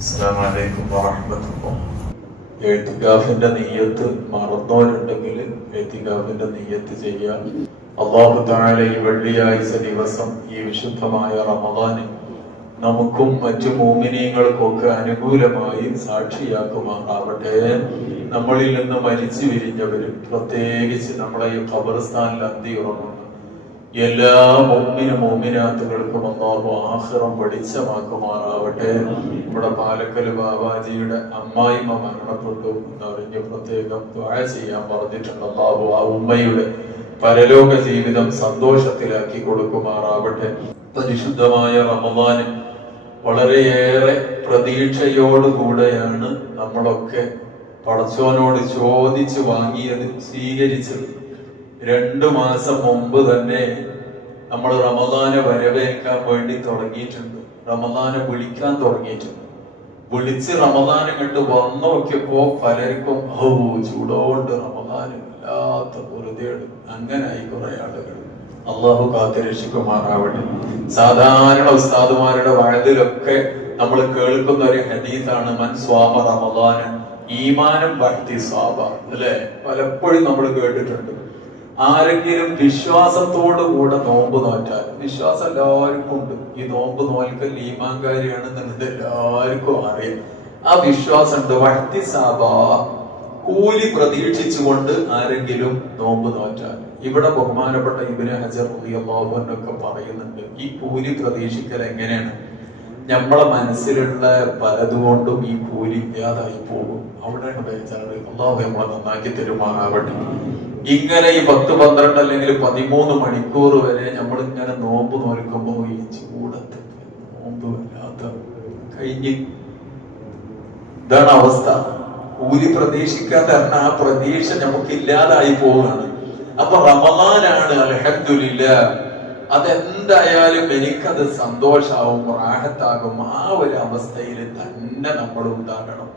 അസ്സലാമു അലൈക്കും വറഹ്മത്തുള്ളാഹി. എഴുത്തികാഫിന്റെ നിയ്യത്ത് മറന്നവരുണ്ടെങ്കിൽ എഴുത്തികാഫിന്റെ നിയ്യത്ത് ചെയ്യാം. അല്ലാഹു തആല ഈ വെള്ളിയാഴ്ച ദിവസം ഈ വിശുദ്ധമായ റമദാനിൽ നമുക്കും മറ്റു മോമിനീങ്ങൾക്കൊക്കെ അനുകൂലമായി സാക്ഷിയാക്കുമാറാവട്ടെ. നമ്മളിൽ നിന്ന് മരിച്ചു വിരിഞ്ഞവരും പ്രത്യേകിച്ച് നമ്മളെ ഈ ഖബർസ്ഥാനിൽ അന്തിയുറങ്ങുന്ന എല്ലാ മോമിനാത്തുകൾക്കും അല്ലാഹു ആഖിറം വെളിച്ചമാക്കുമാറാവട്ടെ. നമ്മുടെ പാലക്കല് ബാബാജിയുടെ അമ്മായിമ്മ മരണപ്പെട്ടു എന്നറിഞ്ഞ് പ്രത്യേകം ദുആ ചെയ്യാൻ പറഞ്ഞിട്ടുണ്ട്. അല്ലാഹു ആ ഉമ്മയുടെ പരലോക ജീവിതം സന്തോഷത്തിലാക്കി കൊടുക്കുമാറാവട്ടെ. പരിശുദ്ധമായ റമദാന് വളരെയേറെ പ്രതീക്ഷയോടുകൂടെയാണ് നമ്മളൊക്കെ പടച്ചോനോട് ചോദിച്ചു വാങ്ങിയത്, സ്വീകരിച്ചത്. 2 മാസം മുമ്പ് തന്നെ നമ്മൾ റമദാനെ വരവേൽക്കാൻ വേണ്ടി തുടങ്ങിയിട്ടുണ്ട്. റമദാനെ വിളിക്കാൻ തുടങ്ങിയിട്ടുണ്ട്. വിളിച്ച് റമദാനെ കണ്ട് വന്നു നോക്കിയപ്പോ പലർക്കും ചൂടോണ്ട് റമദാന് വല്ലാത്ത വെറുതെയാണ്. അങ്ങനായി കുറെ ആളുകൾ. അള്ളാഹു കാത്തുരക്ഷിക്കുമാറാവട്ടെ. സാധാരണ ഉസ്താദുമാരുടെ വഴതിലൊക്കെ നമ്മൾ കേൾക്കുന്ന ഒരു ഹദീസാണ്, മൻ സ്വാമ റമദാന ഈമാനം വഹ്തി സ്വാബ, അല്ലെ? പലപ്പോഴും നമ്മൾ കേട്ടിട്ടുണ്ട്. ആരെങ്കിലും വിശ്വാസത്തോടു കൂടെ നോമ്പ് നോറ്റാൽ, വിശ്വാസം എല്ലാവർക്കും ഉണ്ട്, ഈ നോമ്പ് നോൽക്കൽ ഈമാൻ കാര്യമാണെന്നുള്ളത് എല്ലാവർക്കും അറിയാം. ആ വിശ്വാസം ഉണ്ട്. വഹ്തി സാബ, കൂലി പ്രതീക്ഷിച്ചുകൊണ്ട് ആരെങ്കിലും നോമ്പ് നോറ്റാൽ. ഇവിടെ ബഹുമാനപ്പെട്ട ഇബ്നു ഹജർ റളിയല്ലാഹു അൻഹു ഒക്കെ പറയുന്നുണ്ട്, ഈ കൂലി പ്രതീക്ഷിക്കൽ എങ്ങനെയാണ്? നമ്മളെ മനസ്സിലുള്ള പലതുകൊണ്ടും ഈ കൂലി ഇല്ലാതായി പോകും. അവിടെയാണ് ബേജാറ്. അല്ലാഹു നമ്മളെ നന്നാക്കി തരുമാറാവട്ടെ. ഇങ്ങനെ ഈ 10, 12 അല്ലെങ്കിൽ 13 മണിക്കൂർ വരെ നമ്മൾ ഇങ്ങനെ നോമ്പ് നോൽക്കുമ്പോ ഈ ചൂടത്ത് നോമ്പ് വല്ലാത്ത കഴിഞ്ഞ് ഇതാണ് അവസ്ഥ. കൂലി പ്രതീക്ഷിക്കാതെ ആ പ്രതീക്ഷ നമുക്ക് ഇല്ലാതായി പോവുകയാണ്. അപ്പൊ റമദാനാണ്, അൽഹംദുലില്ലാഹ്, അതെന്തായാലും എനിക്കത് സന്തോഷാവും, റാഹത്താകും. ആ ഒരു അവസ്ഥയിൽ തന്നെ നമ്മൾ ഉണ്ടാകണം.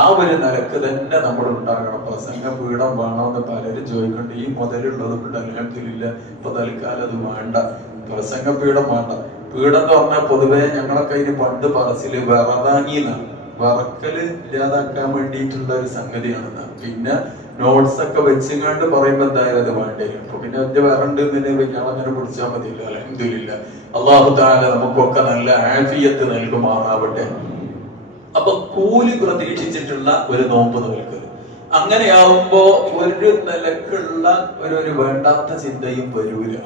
ആ ഒരു നിലക്ക് തന്നെ നമ്മൾ ഉണ്ടാകണം. പ്രസംഗ പീഠം വേണമെന്ന് പലരും ചോദിക്കുന്നുണ്ട്. ഈ മുതലുള്ളത് കൊണ്ട് അൽഹംദുലില്ലാഹ് ഇപ്പൊ തൽക്കാലം അത് വേണ്ട, പ്രസംഗ പീഠം വേണ്ട. പീഠം എന്ന് പറഞ്ഞാൽ പൊതുവെ ഞങ്ങളൊക്കെ ഇതിന് പണ്ട് പറച്ചില് വിറതാങ്ങിന്നാണ്. വറക്കല് ഇല്ലാതാക്കാൻ വേണ്ടിയിട്ടുള്ള ഒരു സംഗതിയാണെന്ന്. പിന്നെ നോട്ട്സ് ഒക്കെ വെച്ചുകൊണ്ട് പറയുമ്പോ എന്തായാലും അത് വേണ്ടി വരും. അപ്പൊ പിന്നെ എന്റെ വേറണ്ട് ഞങ്ങളങ്ങനെ പിടിച്ചാൽ മതിയല്ലോ. അൽഹംദുലില്ലാഹ്, അല്ലാഹു തആല നമുക്കൊക്കെ നല്ല ആഫിയത്ത് നൽകുമാറാവട്ടെ. അപ്പൊ കൂലി പ്രതീക്ഷിച്ചിട്ടുള്ള ഒരു നോമ്പ് നോൽക്കൽ. അങ്ങനെയാവുമ്പോ ഒരു നിലക്കുള്ള ഒരു വേണ്ടാത്ത ചിന്തയും വരൂല.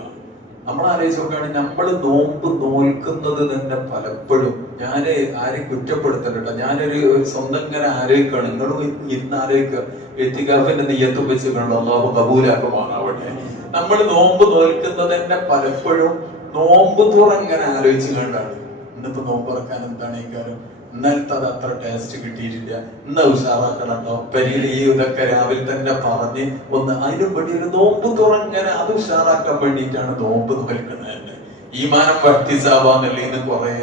നമ്മൾ ആലോചിച്ച് നോക്കുകയാണെങ്കിൽ നമ്മൾ നോമ്പ് നോൽക്കുന്നത് തന്നെ പലപ്പോഴും, ഞാന് ആരെയും കുറ്റപ്പെടുത്തണ്ട, ഞാനൊരു സ്വന്തം ഇങ്ങനെ ആലോചിക്കുകയാണ്. നിങ്ങളും ഇന്ന് ആലോചിക്കുക, എത്തിക്കാഫിന്റെ നെയ്യത്തും വെച്ചുകൊണ്ട് അല്ലാഹു കബൂലാക്കുമാറാവട്ടെ. നമ്മൾ നോമ്പ് നോൽക്കുന്നത് തന്നെ പലപ്പോഴും നോമ്പ് തുറങ്ങനെ ആലോചിച്ചു കണ്ടാണ്. ഇന്നിപ്പോ നോമ്പ് തുറക്കാൻ എന്താണ് ഈ കാര്യം, ഇന്നലത്തെ അത് അത്ര ടേസ്റ്റ് കിട്ടിയിട്ടില്ല, ഇന്ന് ഉഷാറാക്കണോ, പെരിയിൽ ഈ ഇതൊക്കെ രാവിലെ തന്നെ പറഞ്ഞ് ഒന്ന് അതിനും വേണ്ടി ഒരു നോമ്പ് തുറങ്ങനെ അത് ഉഷാറാക്കാൻ വേണ്ടിയിട്ടാണ് നോമ്പ് നോൽക്കുന്നത്. ഈമാനം വർദ്ധിച്ചാവാന്നുള്ള ഇത് കുറെ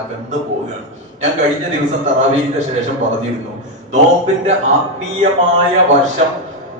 അകന്നു പോവുകയാണ്. ഞാൻ കഴിഞ്ഞ ദിവസം തറാവീഹിന്റെ ശേഷം പറഞ്ഞിരുന്നു, നോമ്പിന്റെ ആത്മീയമായ വശം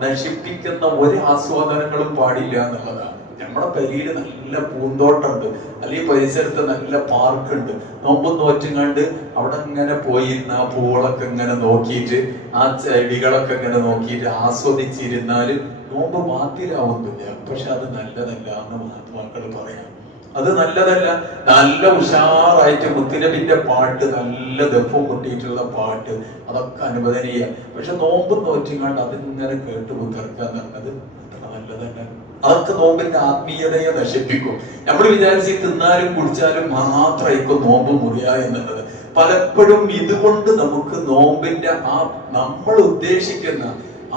നശിപ്പിക്കുന്ന ഒരു ആസ്വാദനങ്ങളും പാടില്ല എന്നുള്ളതാണ്. നമ്മുടെ പെരിയിൽ നല്ല പൂന്തോട്ടമുണ്ട്, അല്ലെങ്കിൽ പരിസരത്ത് നല്ല പാർക്കുണ്ട്. നോമ്പ് നോറ്റുങ്ങാണ്ട് അവിടെ ഇങ്ങനെ പോയിരുന്ന ആ പൂളൊക്കെ ഇങ്ങനെ നോക്കിയിട്ട്, ആ ചെടികളൊക്കെ ഇങ്ങനെ നോക്കിയിട്ട് ആസ്വദിച്ചിരുന്നാല് നോമ്പ് മാറ്റിലാവുന്നില്ല. പക്ഷെ അത് നല്ലതല്ല എന്ന് മഹാത്മാക്കൾ പറയാം. അത് നല്ലതല്ല. നല്ല ഉഷാറായിട്ട് മുത്തുനബിന്റെ പാട്ട്, നല്ല ദഫും കൊട്ടിയിട്ടുള്ള പാട്ട്, അതൊക്കെ അനുവദനീയ. പക്ഷെ നോമ്പ് നോറ്റിങ്ങാണ്ട് അതിങ്ങനെ കേട്ട് കുതിർക്കുക എന്ന് പറഞ്ഞത് അത്ര നല്ലതല്ല. അതൊക്കെ നോമ്പിന്റെ ആത്മീയതയെ നശിപ്പിക്കും. നമ്മൾ വിചാരിച്ച് തിന്നാലും കുടിച്ചാലും മാത്രമായിരിക്കും നോമ്പ് മുറിയ എന്നുള്ളത്. പലപ്പോഴും ഇതുകൊണ്ട് നമുക്ക് നോമ്പിന്റെ ആ നമ്മൾ ഉദ്ദേശിക്കുന്ന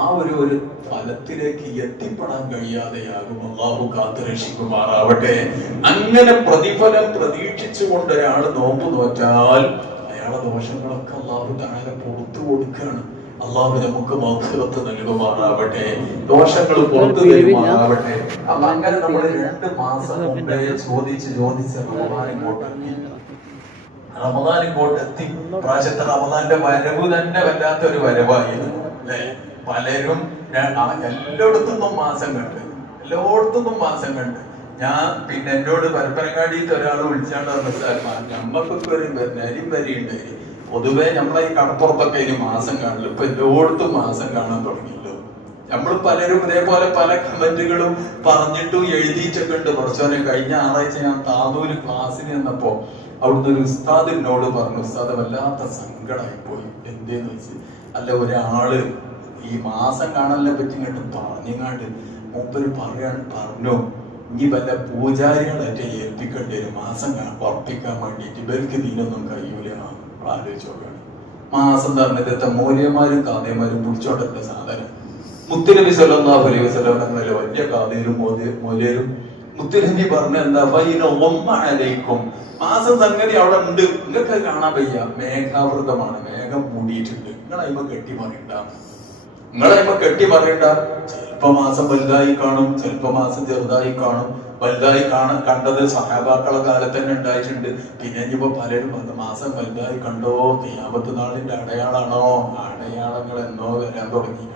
ആ ഒരു ഫലത്തിലേക്ക് എത്തിപ്പെടാൻ കഴിയാതെയാകും. അല്ലാഹു കാത്തുരക്ഷിക്കുമാറാവട്ടെ. അങ്ങനെ പ്രതിഫലം പ്രതീക്ഷിച്ചുകൊണ്ട് ഒരാൾ നോമ്പ് നോറ്റാൽ അയാളെ ദോഷങ്ങളൊക്കെ അല്ലാഹു തആല പുറത്തു കൊടുക്കുകയാണ്. അല്ലാഹു നമുക്ക് മഗ്ഫിറത്ത് നൽകുമാറാവട്ടെ, ദോഷങ്ങൾ പുറത്തു തരുമാറാവട്ടെ. അപ്പൊ അങ്ങനെ നമ്മൾ 2 മാസം മുമ്പേ ചോദിച്ച് റമദാൻ ഇങ്ങോട്ട് എത്തി. പ്രാവശ്യത്തെ റമദാന്റെ വരവ് തന്നെ വല്ലാത്തൊരു വരവായിരുന്നു, അല്ലെ? പലരും എല്ലായിടത്തുനിന്നും മാസം കണ്ട്, മാസം കണ്ട്. ഞാൻ പിന്നെ എന്നോട് പരപ്പനങ്ങാടിയിട്ട് ഒരാൾ വിളിച്ചാണ്ട് പറഞ്ഞ സൽമാൻ, നമ്മക്കൊക്കെ ഒരു നരിയും വരിയുണ്ടായി, പൊതുവെ നമ്മളെ ഈ കടപ്പുറത്തൊക്കെ ഇനി മാസം കാണില്ല. ഇപ്പൊ എല്ലായിടത്തും മാസം കാണാൻ തുടങ്ങിയല്ലോ. നമ്മൾ പലരും ഇതേപോലെ പല കമന്റുകളും പറഞ്ഞിട്ടും എഴുതിയിട്ടൊക്കെ ഉണ്ട്. കുറച്ചോനെ കഴിഞ്ഞ ആറാഴ്ച ഞാൻ താനൂര് ക്ലാസ്സിന് ചെന്നപ്പോ അവിടുന്ന് ഒരു ഉസ്താദ് എന്നോട് പറഞ്ഞു, ഉസ്താദ് വല്ലാത്ത സങ്കടമായി പോയി. എന്തേന്ന് വെച്ച്, അല്ല ഒരാള് ഈ മാസം കാണലിനെ പറ്റി ഇങ്ങോട്ട് പറഞ്ഞങ്ങാണ്ട് മൂപ്പര് പറഞ്ഞു ഇനി വല്ല പൂജാരികളായിട്ട് ഏൽപ്പിക്കേണ്ടി വരും മാസം ഉറപ്പിക്കാൻ വേണ്ടിയിട്ട്. ഇവർക്ക് ഇതിനൊന്നും കഴിയൂല. ആലോചിച്ച് നോക്കണം. മാസം പറഞ്ഞത് മൂല്യന്മാരും കാതേമാരും പിടിച്ചോണ്ടത്തെ സാധനം. മുത്തുനബി സല്ലല്ലാഹു അലൈഹി വസല്ലം തങ്ങളെ വലിയ കാതേരും മൂല്യരും മുത്തുനബി പറഞ്ഞ എന്താ, ഫൈനക്കും മാസം സംഗതി അവിടെ ഉണ്ട്, നിങ്ങൾക്ക് കാണാൻ വയ്യ, മേഘാവൃതമാണ്, മേഘം മൂടിയിട്ടുണ്ട്, നിങ്ങളതിമ കെട്ടി പറയണ്ട. ചിലപ്പോ മാസം വലുതായി കാണും, ചിലപ്പോ മാസം ചെറുതായി കാണും. വലുതായി കണ്ടത് സഹാബാക്കളെ കാലത്ത് തന്നെ ഉണ്ടായിട്ടുണ്ട്. പിന്നെ ഇനിയിപ്പോ പലരും മാസം വലുതായി കണ്ടോ, ഖിയാമത്ത് നാളിന്റെ അടയാളാണോ? അടയാളങ്ങൾ എന്നോ വരാൻ തുടങ്ങിയിരിക്കണം.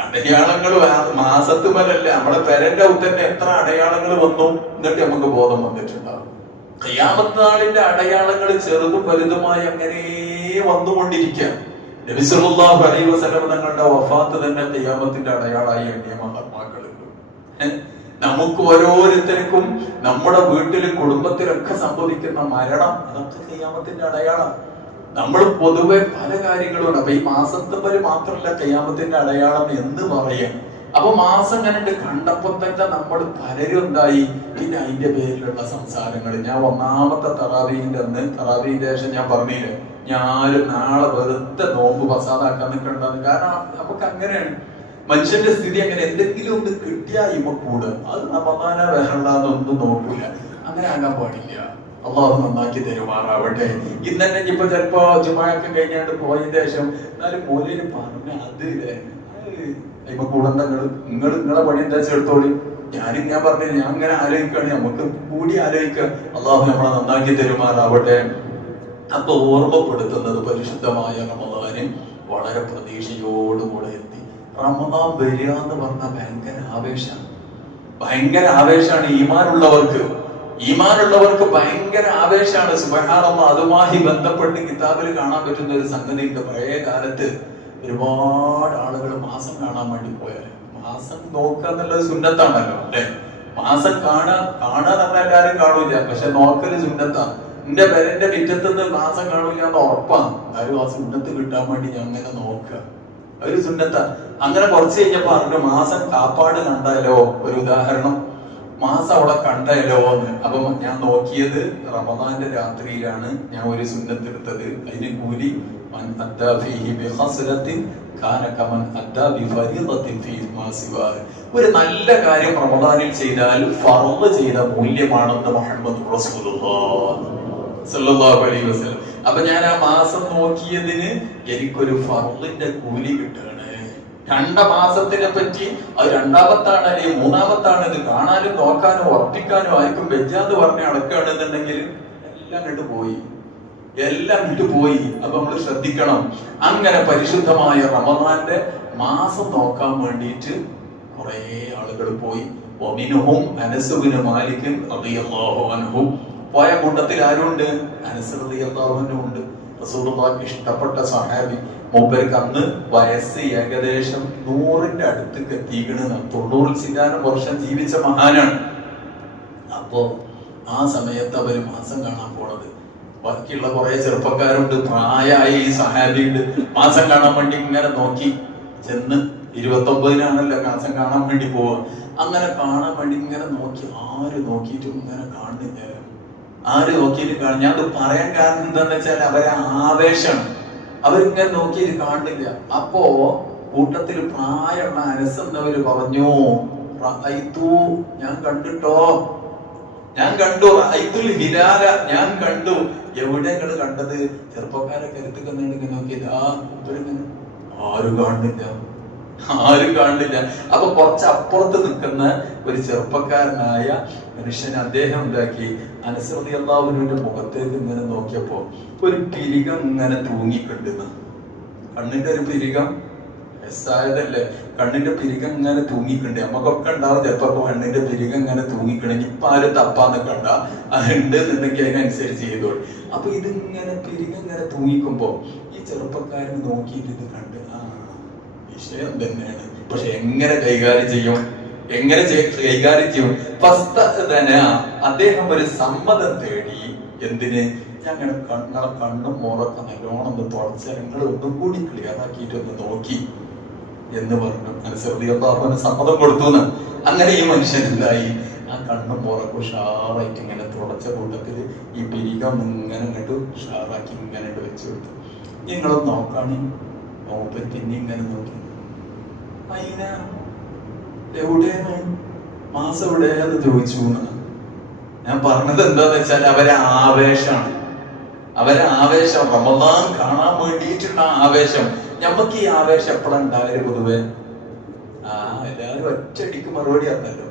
അടയാളങ്ങൾ മാസത്തുമല്ല, നമ്മളെ പെരന്റെ തന്നെ എത്ര അടയാളങ്ങൾ വന്നു എന്നിട്ട് നമുക്ക് ബോധം വന്നിട്ടുണ്ടാവും. ഖിയാമത്ത് നാളിന്റെ അടയാളങ്ങൾ ചെറുതും വലുതുമായി അങ്ങനെ വന്നുകൊണ്ടിരിക്കുക. നബി സല്ലല്ലാഹു അലൈഹി വസല്ലം തങ്ങളുടെ വഫാത്ത് തന്നെ ഖിയാമത്തിന്റെ അടയാളമായി എണ്ണിയ മഹാത്മാക്കളുണ്ട്. നമുക്ക് ഓരോരുത്തർക്കും നമ്മുടെ വീട്ടിലും കുടുംബത്തിലൊക്കെ സംഭവിക്കുന്ന മരണം, അതൊക്കെ ഖിയാമത്തിന്റെ അടയാളം. നമ്മൾ പൊതുവെ പല കാര്യങ്ങളും അപ്പൊ ഈ മാസത്തെ മാത്രമല്ല ഖിയാമത്തിന്റെ അടയാളം എന്ന് പറയാം. അപ്പൊ മാസം കണ്ടിട്ട് കണ്ടപ്പോ തന്നെ നമ്മൾ പലരും എന്തായി, പിന്നെ അതിന്റെ പേരിലുള്ള സംസാരങ്ങൾ. ഞാൻ ഒന്നാമത്തെ തറാവീന്റെ ശേഷം ഞാൻ പറഞ്ഞില്ലേ, ഞാനും നാളെ വെറുതെ നോമ്പ് പസാദാക്കാൻ നിൽക്കണ്ടെന്ന്. കാരണം നമുക്ക് അങ്ങനെയാണ് മനുഷ്യന്റെ സ്ഥിതി. അങ്ങനെ എന്തെങ്കിലും ഒന്ന് കിട്ടിയാ ഇമ കൂടുക, അത് റമദാന വേറെള്ളതൊന്നും നോക്കൂല. അങ്ങനെ ആകാൻ പാടില്ല. അള്ളാഹു നന്നാക്കി തരുമാറാവട്ടെ. ഇന്ന് തന്നെ ഇപ്പൊ ചിലപ്പോ ജുമായൊക്കെ കഴിഞ്ഞാണ്ട് പോയതിന് ശേഷം എന്നാലും മൂലയില് പറഞ്ഞ അത് ഇപ്പൊ കൂടന്തങ്ങള് നിങ്ങളെ പണി എന്താ ചേർത്തോളി. ഞാൻ പറഞ്ഞില്ല, ഞാൻ അങ്ങനെ ആലോചിക്കുകയാണ്, നമുക്ക് കൂടി ആലോചിക്കുക. അള്ളാഹു നമ്മളെ നന്നാക്കി തരുമാറാവട്ടെ. അപ്പൊ ഓർമ്മപ്പെടുത്തുന്നത് പരിശുദ്ധമായ റമദാന് വളരെ പ്രതീക്ഷയോടുകൂടെ എത്തി. റമദാൻ വരിക എന്ന് പറഞ്ഞ ഭയങ്കര ആവേശമാണ് ഈമാനുള്ളവർക്ക് ഭയങ്കര ആവേശമാണ്. സുബ്ഹാനല്ലാഹ്. അതുമായി ബന്ധപ്പെട്ട് കിതാബിൽ കാണാൻ പറ്റുന്ന ഒരു സംഗതി ഉണ്ട്. പഴയ കാലത്ത് ഒരുപാട് ആളുകൾ മാസം കാണാൻ വേണ്ടി പോയാൽ, മാസം നോക്കുക എന്നുള്ളത് സുന്നത്താണല്ലോ അല്ലെ. മാസം കാണാൻ തന്നെ എല്ലാരും കാണൂല, പക്ഷെ നോക്കല് സുന്നത്താണ്. എന്റെ പേരന്റെ പിറ്റത്തുനിന്ന് മാസം കാണൂല എന്ന് ഉറപ്പാണ്. ആരും ആ സുന്നത്ത് കിട്ടാൻ വേണ്ടി ഞാൻ അങ്ങനെ നോക്കുക, ഒരു സുന്നത്ത. അങ്ങനെ കുറച്ച് കഴിഞ്ഞപ്പോ അറിഞ്ഞു മാസം കാപ്പാട് കണ്ടാലോ, ഒരു ഉദാഹരണം, മാസം അവിടെ കണ്ടല്ലോ എന്ന്. അപ്പൊ ഞാൻ നോക്കിയത് റമദാന്റെ രാത്രിയിലാണ് ഞാൻ ഒരു സുന്നത്ത് എടുത്തത്. അതിന് കൂലി ഒരു നല്ല കാര്യം റമദാനിൽ ചെയ്താൽ ഫർള് ചെയ്ത മൂല്യമാണെന്ന് മുഹമ്മദ് സല്ലല്ലാഹു അലൈഹി വസല്ലം. അപ്പൊ ഞാൻ ആ മാസം നോക്കിയതിന് എനിക്കൊരു ഫർളിന്റെ കൂലി കിട്ടുകയാണ്. മാസത്തിനെ പറ്റി അത് രണ്ടാമത്താണ് അല്ലെങ്കിൽ മൂന്നാമത്താണ്, ഇത് കാണാനും നോക്കാനും ഉറപ്പിക്കാനും ആർക്കും വെജാന്ന് പറഞ്ഞ് അടക്കുകയാണെന്നുണ്ടെങ്കിൽ എല്ലാം വിട്ടുപോയി. അപ്പൊ നമ്മൾ ശ്രദ്ധിക്കണം. അങ്ങനെ പരിശുദ്ധമായ റമദാന്റെ മാസം നോക്കാൻ വേണ്ടിയിട്ട് കുറെ ആളുകൾ പോയി. അനസ് ബിൻ മാലിക് റളിയല്ലാഹു അൻഹു പോയ കൂട്ടത്തിൽ ആരുണ്ട്? അനസ് റളിയല്ലാഹു അൻഹു ഉണ്ട്. റസൂലുള്ളാഹിക്ക് ഇഷ്ടപ്പെട്ട സഹാബി. മൂപ്പർക്ക് അന്ന് വയസ്സ് ഏകദേശം 100ന്റെ അടുത്തേക്ക് എത്തിക്കണെന്ന്. 90 വർഷം ജീവിച്ച മഹാനാണ്. അപ്പോ ആ സമയത്ത് അവര് മാസം കാണാൻ പോണത്. ബാക്കിയുള്ള കുറെ ചെറുപ്പക്കാരുണ്ട്, പ്രായമായ ഈ സഹാബിയുണ്ട്. മാസം കാണാൻ വേണ്ടി ഇങ്ങനെ നോക്കി ചെന്ന് 29-നാണല്ലോ മാസം കാണാൻ വേണ്ടി പോവുക. അങ്ങനെ കാണാൻ വേണ്ടി ഇങ്ങനെ നോക്കി, ആര് നോക്കിയിട്ടും ഇങ്ങനെ കാണുന്നില്ല. ഞാൻ പറയാൻ കാരണം എന്താന്ന് വെച്ചാൽ അവരെ ആവേശമാണ്. അവരിങ്ങനെ നോക്കിയിട്ട് കാണില്ല. അപ്പോ കൂട്ടത്തിൽ പ്രായമുള്ള അനസ് എന്നവര് പറഞ്ഞു, ഞാൻ കണ്ടു ഹിലാല, ഞാൻ കണ്ടു. എവിടെ നിങ്ങള് കണ്ടത്? ചെറുപ്പക്കാരെ കരുത്തുകണ്ണുണ്ടെങ്കിൽ നോക്കിയത് ആരും കാണില്ല. അപ്പൊ കുറച്ച് അപ്പുറത്ത് നിൽക്കുന്ന ഒരു ചെറുപ്പക്കാരനായ മനുഷ്യൻ അദ്ദേഹം ഉണ്ടാക്കി അനസ് റളിയല്ലാഹു അൻഹുവിന്റെ മുഖത്തേക്ക് ഇങ്ങനെ നോക്കിയപ്പോ ഒരു പിരികം ഇങ്ങനെ തൂങ്ങിക്കിട്ടുന്ന, കണ്ണിന്റെ ഒരു പിരികം വയസ്സായതല്ലേ, കണ്ണിന്റെ പിരികം ഇങ്ങനെ തൂങ്ങിക്കണ്ടേ, നമുക്കൊക്കെ ഉണ്ടാവും ചിലപ്പോ കണ്ണിന്റെ പിരികം ഇങ്ങനെ തൂങ്ങിക്കണേ. ഇപ്പൊ ആരും തപ്പാന്ന് കണ്ട അതുണ്ട് എന്നുണ്ടെങ്കിൽ അതിനനുസരിച്ച് ചെയ്തോളൂ. അപ്പൊ ഇതിങ്ങനെ പിരികം ഇങ്ങനെ തൂങ്ങിക്കുമ്പോ ഈ ചെറുപ്പക്കാരൻ നോക്കിയിട്ട് ഇത് കണ്ട് വിഷയം തന്നെയാണ്, പക്ഷെ എങ്ങനെ കൈകാര്യം ചെയ്യും, എങ്ങനെ കൈകാര്യം ചെയ്യും? ഫസ്റ്റ് തന്നെ അദ്ദേഹം ഒരു സമ്മതം തേടി. എന്തിന്? ഞങ്ങൾ കണ്ണും മോറൊക്കെ നല്ലോണം ഒന്ന് തുടച്ച് ഞങ്ങൾ ഒന്നും കൂടി ക്ലിയർ ആക്കിയിട്ട് ഒന്ന് നോക്കി എന്ന് പറഞ്ഞു. മനസ്സിലാഹുവിന് സമ്മതം കൊടുത്തു. അങ്ങനെ ഈ മനുഷ്യൻ എന്തായി? ആ കണ്ണും മോറൊക്കെ ഉഷാറായിട്ട് ഇങ്ങനെ തുടച്ച കൂട്ടത്തിൽ ഈ പിരികം ഇങ്ങനെ ഇങ്ങോട്ട് ഉഷാറാക്കി ഇങ്ങനെ വെച്ചു കൊടുത്തു. നിങ്ങളൊന്ന് നോക്കാണ്. നോക്കി പിന്നെ ഇങ്ങനെ നോക്കി, അതിന എവിടെയാണ് മാസം എവിടെയാന്ന് ചോദിച്ചു. ഞാൻ പറഞ്ഞത് എന്താന്ന് വെച്ചാൽ അവരെ ആവേശമാണ്, റമദാൻ കാണാൻ വേണ്ടിയിട്ടുള്ള ആവേശം. ഞമ്മക്ക് ഈ ആവേശം എപ്പോഴാണ് ഉണ്ടാകല്? പൊതുവെ എല്ലാവരും ഒറ്റയടിക്ക് മറുപടി അറിഞ്ഞല്ലോ,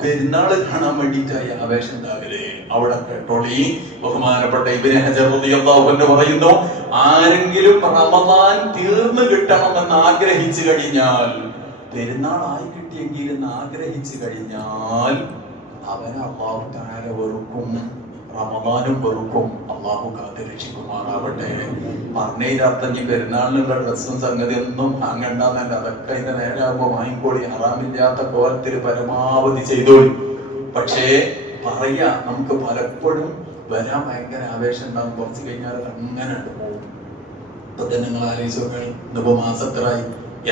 പെരുന്നാള് കാണാൻ വേണ്ടിയിട്ടായി ആവേശം ഉണ്ടാകല്. അവിടെ കേട്ടോളി, ബഹുമാനപ്പെട്ട ഇബ്നു ഹജർ റളിയല്ലാഹു അൻഹു പറയുന്നു, ആരെങ്കിലും റമദാൻ തീർന്നു കിട്ടണമെന്ന് ആഗ്രഹിച്ചു കഴിഞ്ഞാൽ, പെരുന്നാളായി കിട്ടിയെങ്കിൽ എന്ന് ആഗ്രഹിച്ചു കഴിഞ്ഞാൽ അവനെ അല്ലാഹു തആല വെറുക്കും, റമദാനും വെറുക്കും. അള്ളാഹു കാത്ത് രക്ഷിക്കുമാറാവട്ടെ. പറഞ്ഞതിനർത്ഥം ഈ പെരുന്നാളിനുള്ള ഡ്രസ്സും സംഗതി ഒന്നും വാങ്ങണ്ടെന്നല്ല, അതൊക്കെ അതിന്റെ നേരാകുമ്പോ വാങ്ങിക്കോളി, ഹറാമില്ലാത്ത കോലത്തിൽ പരമാവധി ചെയ്തോളി. പക്ഷേ പറയാ, നമുക്ക് പലപ്പോഴും വരാൻ ഭയങ്കര ആവേശം ഉണ്ടാകും, കുറച്ച് കഴിഞ്ഞാൽ അങ്ങനെ പോകും. ഇപ്പൊ തന്നെ നിങ്ങൾ ആലോചിച്ച് നോക്കണി, ഇന്നിപ്പോ മാസത്തിലായി,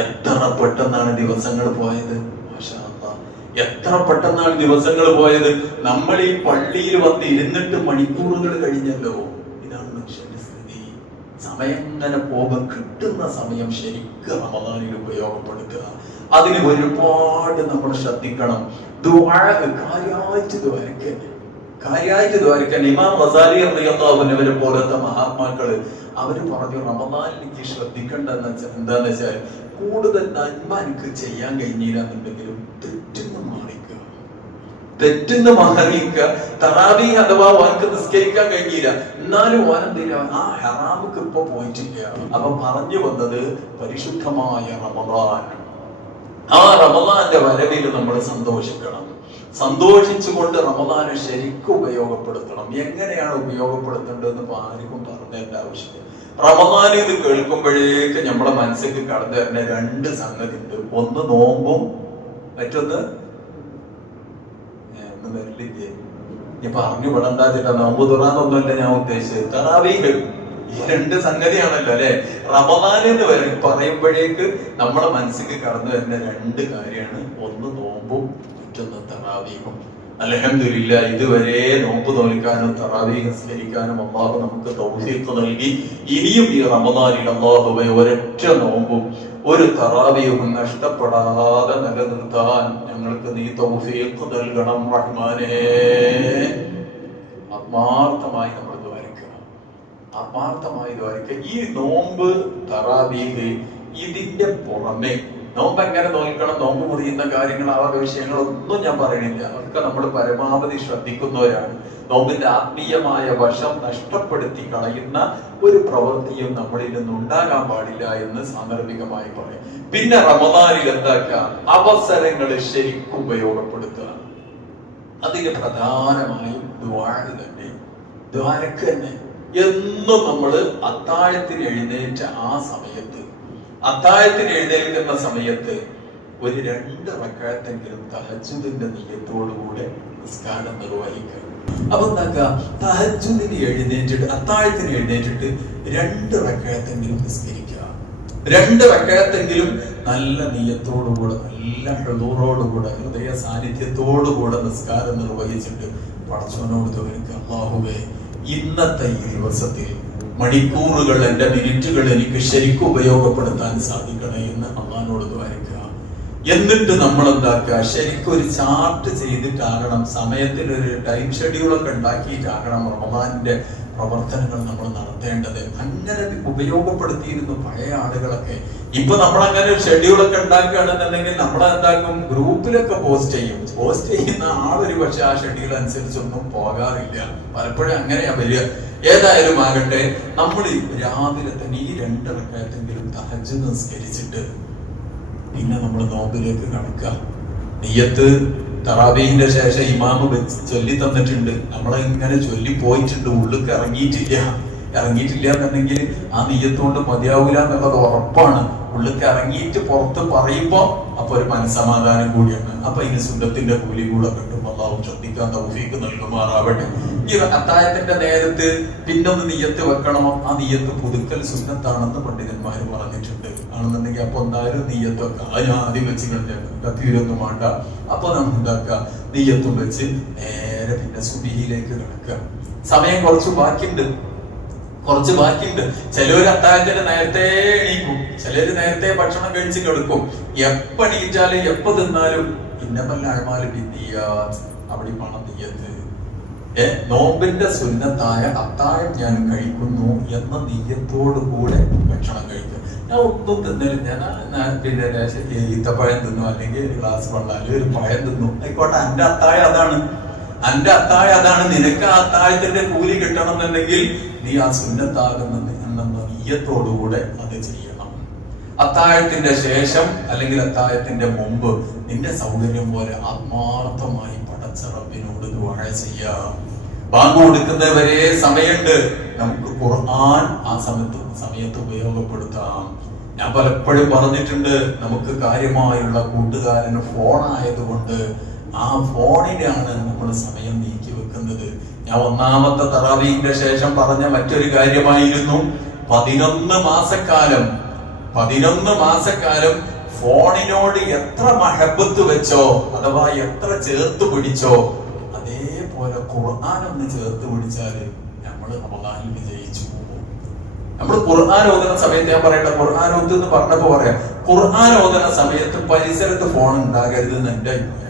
എത്ര പെട്ടെന്നാണ് ദിവസങ്ങൾ പോയത്. എത്ര പെട്ടെന്നാണ് ദിവസങ്ങൾ പോയത്. നമ്മൾ ഈ പള്ളിയിൽ വന്ന് ഇരുന്നിട്ട് മണിക്കൂറുകൾ കഴിഞ്ഞല്ലോ. ഇതാണ് മനുഷ്യന്റെ സ്ഥിതി. സമയം ഇങ്ങനെ പോകും. കിട്ടുന്ന സമയം ശരിക്കും റമദാനിൽ ഉപയോഗപ്പെടുത്തുക. അതിന് ഒരുപാട് നമ്മൾ ശ്രദ്ധിക്കണം. കാര്യമായിട്ട് ദ്വാരക്കാൻ ഇമാം ഗസാലി റളിയല്ലാഹു അൻഹു പോലത്തെ മഹാത്മാക്കള് അവര് പറഞ്ഞു, റമദാനിലേക്ക് ശ്രദ്ധിക്കേണ്ടതെന്ന് വെച്ചാൽ എന്താന്ന് വെച്ചാൽ, കൂടുതൽ നന്മ എനിക്ക് ചെയ്യാൻ കഴിഞ്ഞില്ല എന്നുണ്ടെങ്കിലും തെറ്റിന്ന് മാറിക്കുക. തറാവീഹ് അഥവാ ഓനക്ക് നിസ്കരിക്കാൻ കഴിഞ്ഞില്ല, എന്നാലും ഓനെന്തില്ല, ആ ഹറാമുക്ക് ഇപ്പൊ പോയിട്ടില്ല. അപ്പൊ പറഞ്ഞു വന്നത് പരിശുദ്ധമായ റമദാൻ, ആ റമദാന്റെ വരവിൽ നമ്മൾ സന്തോഷിക്കണം. സന്തോഷിച്ചുകൊണ്ട് റമദാനെ ശരിക്കും ഉപയോഗപ്പെടുത്തണം. എങ്ങനെയാണ് ഉപയോഗപ്പെടുത്തേണ്ടതെന്ന് ആർക്കും പറഞ്ഞതിന്റെ ആവശ്യമില്ല. റമദാൻ ഇത് കേൾക്കുമ്പോഴേക്ക് നമ്മുടെ മനസ്സിലേക്ക് കടന്നു തരുന്ന രണ്ട് സംഗതി ഉണ്ട്. ഒന്ന് നോമ്പും, മറ്റൊന്ന് വരില്ലേ. ഇനി പറഞ്ഞു വിടണ്ടാച്ചിട്ട നോമ്പ് തുറാന്നൊന്നുമല്ല ഞാൻ ഉദ്ദേശിച്ചത്, തറാവീഹ്. ഈ രണ്ട് സംഗതിയാണല്ലോ അല്ലെ. റമദാൻ എന്ന് പറയുമ്പോഴേക്ക് നമ്മുടെ മനസ്സിലേക്ക് കടന്നു വരുന്ന രണ്ട് കാര്യമാണ്. ഒന്ന് നോമ്പും, മറ്റൊന്ന് തറാവീഹും. അൽഹംദുലില്ലാഹ്, ഇതുവരെ നോമ്പ് നോൽക്കാനും തറാവീഹ് നിസ്കരിക്കാനും അല്ലാഹു നമുക്ക് തൗഫീഖ് നൽകി. ഇനിയും ഈ റമദാനിൽ അല്ലാഹുവേ ഒരൊറ്റ നോമ്പും ഒരു തറാവീഹും നഷ്ടപ്പെടാതെ നിലനിർത്താൻ ഞങ്ങൾക്ക് നീ തൗഫീഖ് നൽകണം റഹ്മാനേ. ആത്മാർത്ഥമായി നമ്മൾ ദ്വാരക്കുക, ആത്മാർത്ഥമായി ദ്വാരക്കുക. ഈ നോമ്പ്, തറാവീഹ്, ഇതിന്റെ പുറമെ നോമ്പ് എങ്ങനെ നോക്കണം, നോമ്പ് മുറിയുന്ന കാര്യങ്ങൾ, ആ വിഷയങ്ങളൊന്നും ഞാൻ പറയണില്ല. അതൊക്കെ നമ്മൾ പരമാവധി ശ്രദ്ധിക്കുന്നവരാണ്. നോമ്പിന്റെ ആത്മീയമായ വശം നഷ്ടപ്പെടുത്തി കളയുന്ന ഒരു പ്രവൃത്തിയും നമ്മളിൽ നിന്ന് ഉണ്ടാകാൻ പാടില്ല എന്ന് സാന്ദർഭികമായി പറയാം. പിന്നെ റമദാനിൽ എന്താക്കുക, അവസരങ്ങൾ ശരിക്കും ഉപയോഗപ്പെടുത്തുക. അതിന് പ്രധാനമായും ദുആ തന്നെ, ദ്വാരക്ക് തന്നെ. എന്നും നമ്മള് അത്താഴത്തിന് എഴുന്നേറ്റ ആ സമയത്ത്, അത്താഴത്തിന് എഴുന്നേൽക്കുന്ന സമയത്ത് ഒരു 2 റക്അത്തെങ്കിലും തഹജ്ജുദിന്റെ നിയ്യത്തോടുകൂടെ നിസ്കാരം നിർവഹിക്കുക. അപ്പൊ എന്താക്കുക, തഹജ്ജുദിന് എഴുന്നേറ്റിട്ട്, അത്താഴത്തിന് എഴുന്നേറ്റിട്ട് 2 റക്അത്തെങ്കിലും നിസ്കരിക്കുക. 2 റക്അത്തെങ്കിലും നല്ല നിയ്യത്തോടുകൂടെ, നല്ല ഹുദൂറോടുകൂടെ, ഹൃദയ സാന്നിധ്യത്തോടുകൂടെ നിസ്കാരം നിർവഹിച്ചിട്ട് പടച്ചവനോട് ദ്വാരക്കുക, അല്ലാഹുവേ ഇന്നത്തെ ഈ ദിവസത്തിൽ മണിക്കൂറുകൾ, എന്റെ മിനിറ്റുകൾ എനിക്ക് ശരിക്കും ഉപയോഗപ്പെടുത്താൻ സാധിക്കണേ എന്ന് അള്ളാഹിനോട് ദ്വാരക്കുക. എന്നിട്ട് നമ്മൾ എന്താക്കുക, ശരിക്കും ഒരു ചാർട്ട് ചെയ്തിട്ടാകണം, സമയത്തിൽ ഒരു ടൈം ഷെഡ്യൂളൊക്കെ ഉണ്ടാക്കിയിട്ടാകണം റമദാനിന്റെ പ്രവർത്തനങ്ങൾ നമ്മൾ നടത്തേണ്ടത്. അങ്ങനെ ഉപയോഗപ്പെടുത്തിയിരുന്നു പഴയ ആളുകളൊക്കെ. ഇപ്പൊ നമ്മളങ്ങനെ ഒരു ഷെഡ്യൂളൊക്കെ ഉണ്ടാക്കുകയാണെന്നുണ്ടെങ്കിൽ നമ്മളെന്താക്കും, ഗ്രൂപ്പിലൊക്കെ പോസ്റ്റ് ചെയ്യും. പോസ്റ്റ് ചെയ്യുന്ന ആളൊരു പക്ഷെ ആ ഷെഡ്യൂൾ അനുസരിച്ചൊന്നും പോകാറില്ല. പലപ്പോഴും അങ്ങനെയാ വരിക. ഏതായാലും ആകട്ടെ, നമ്മൾ രാവിലെ തന്നെ ഈ 2 റക്അത്തെങ്കിലും തഹജ്ജുദ് നിസ്കരിച്ചിട്ട് പിന്നെ നമ്മൾ നോമ്പിലേക്ക് കടക്കുക. നിയ്യത്ത് തറാവീഹിന്റെ ശേഷം ഇമാമ് ചൊല്ലി തന്നിട്ടുണ്ട്, നമ്മളെ ഇങ്ങനെ ചൊല്ലി പോയിട്ടുണ്ട്, ഉള്ളിലേക്ക് ഇറങ്ങിയിട്ടില്ല എന്നുണ്ടെങ്കിൽ ആ നിയ്യത്ത് കൊണ്ട് മതിയാവൂല എന്നുള്ളത് ഉറപ്പാണ്. ഉള്ളിലേക്ക് ഇറങ്ങിയിട്ട് പുറത്ത് പറയുമ്പോ അപ്പൊ ഒരു മനസ്സമാധാനം കൂടിയാണ്. അപ്പൊ ഇതിന് സുന്നത്തിന്റെ കൂലി കൂടെ കിട്ടും. അള്ളാഹു ശ്രദ്ധിക്കാൻ തൗഫീഖ് നൽകുമാറാവട്ടെ. ഈ അത്താഴത്തിന്റെ നേരത്ത് പിന്നൊന്ന് നിയ്യത്ത് വെക്കണമോ? ആ നിയ്യത്ത് പുതുക്കൽ സുന്നത്താണെന്ന് പണ്ഡിതന്മാർ പറഞ്ഞിട്ടുണ്ട്. ആണെന്നുണ്ടെങ്കിൽ അപ്പൊ എന്തായാലും നിയ്യത്ത് വെക്കാം. അതിന് ആദ്യം വെച്ച് കത്തിയൊന്നും വേണ്ട. അപ്പൊ നമ്മൾ ഉണ്ടാക്കുക, നിയ്യത്തും വെച്ച് നേരെ പിന്നെ സുബഹിയിലേക്ക് കിടക്കുക. സമയം കുറച്ച് ബാക്കിയുണ്ട്. ചിലവര് അത്താഴത്തിന് നേരത്തെ എണീക്കും, ചിലര് നേരത്തെ ഭക്ഷണം കഴിച്ച് കിടക്കും. എപ്പ എണീറ്റാലും എപ്പ തിന്നാലും ഇന്നമല്ല അഅ്മാലു ബിന്നിയ്യാത്ത്, അവിടെ പണം നിയ്യത്ത്. നോമ്പിന്റെ സുന്നത്തായ അത്താഴം ഞാൻ കഴിക്കുന്നു എന്ന നിയ്യത്തോടു കൂടെ ഭക്ഷണം കഴിക്കും. ഞാൻ ഒന്നും തിന്നില്ല, ഞാൻ പിന്നെ ഈത്തപ്പഴം തിന്നു, അല്ലെങ്കിൽ ഒരു ഗ്ലാസ് വെള്ളം, അല്ലെങ്കിൽ ഒരു പഴം തിന്നു, ആയിക്കോട്ടെ. എന്റെ അത്താഴം അതാണ്. നിനക്ക് ആ അത്താഴത്തിന്റെ കൂലി കിട്ടണം എന്നുണ്ടെങ്കിൽ നീ ആ സുന്നത്താകുന്ന നിയ്യത്തോടുകൂടെ അത് ചെയ്യണം. അത്താഴത്തിന്റെ ശേഷം അല്ലെങ്കിൽ അത്താഴത്തിന്റെ മുമ്പ് നിന്റെ സൗകര്യം പോലെ ആത്മാർത്ഥമായി പടച്ച റബ്ബിനോട് ദുആ ചെയ്യാം. ബാങ്ക് കൊടുക്കുന്നവരെ സമയമുണ്ട്, നമുക്ക് ഖുർആൻ ആ സമയത്ത് ഉപയോഗപ്പെടുത്താം. ഞാൻ പലപ്പോഴും പറഞ്ഞിട്ടുണ്ട്, നമുക്ക് കാര്യമായുള്ള കൂട്ടുകാരന് ഫോണായതുകൊണ്ട് ആ ഫോണിനാണ് നമ്മൾ സമയം നീക്കി വെക്കുന്നത്. ഞാൻ ഒന്നാമത്തെ തറാവീഹിന്റെ ശേഷം പറഞ്ഞ മറ്റൊരു കാര്യമായിരുന്നു, 11 മാസക്കാലം ഫോണിനോട് എത്ര മഹബത്ത് വെച്ചോ അഥവാ എത്ര ചേർത്ത് പിടിച്ചോ അതേപോലെ ഖുർആൻ ഒന്ന് ചേർത്ത് പിടിച്ചാല് നമ്മൾ റമദാനിൽ വിജയിച്ചു പോകും. നമ്മൾ ഖുർആൻ ഓതുന്ന സമയത്ത്, ഞാൻ പറയട്ടെ, ഖുർആൻ ഓത്ത് എന്ന് പറഞ്ഞപ്പോ പറയാം, ഖുർആൻ ഓതുന്ന സമയത്ത് പരിസരത്ത് ഫോൺ ഉണ്ടാകരുത് എന്ന് എന്റെ അഭിപ്രായം.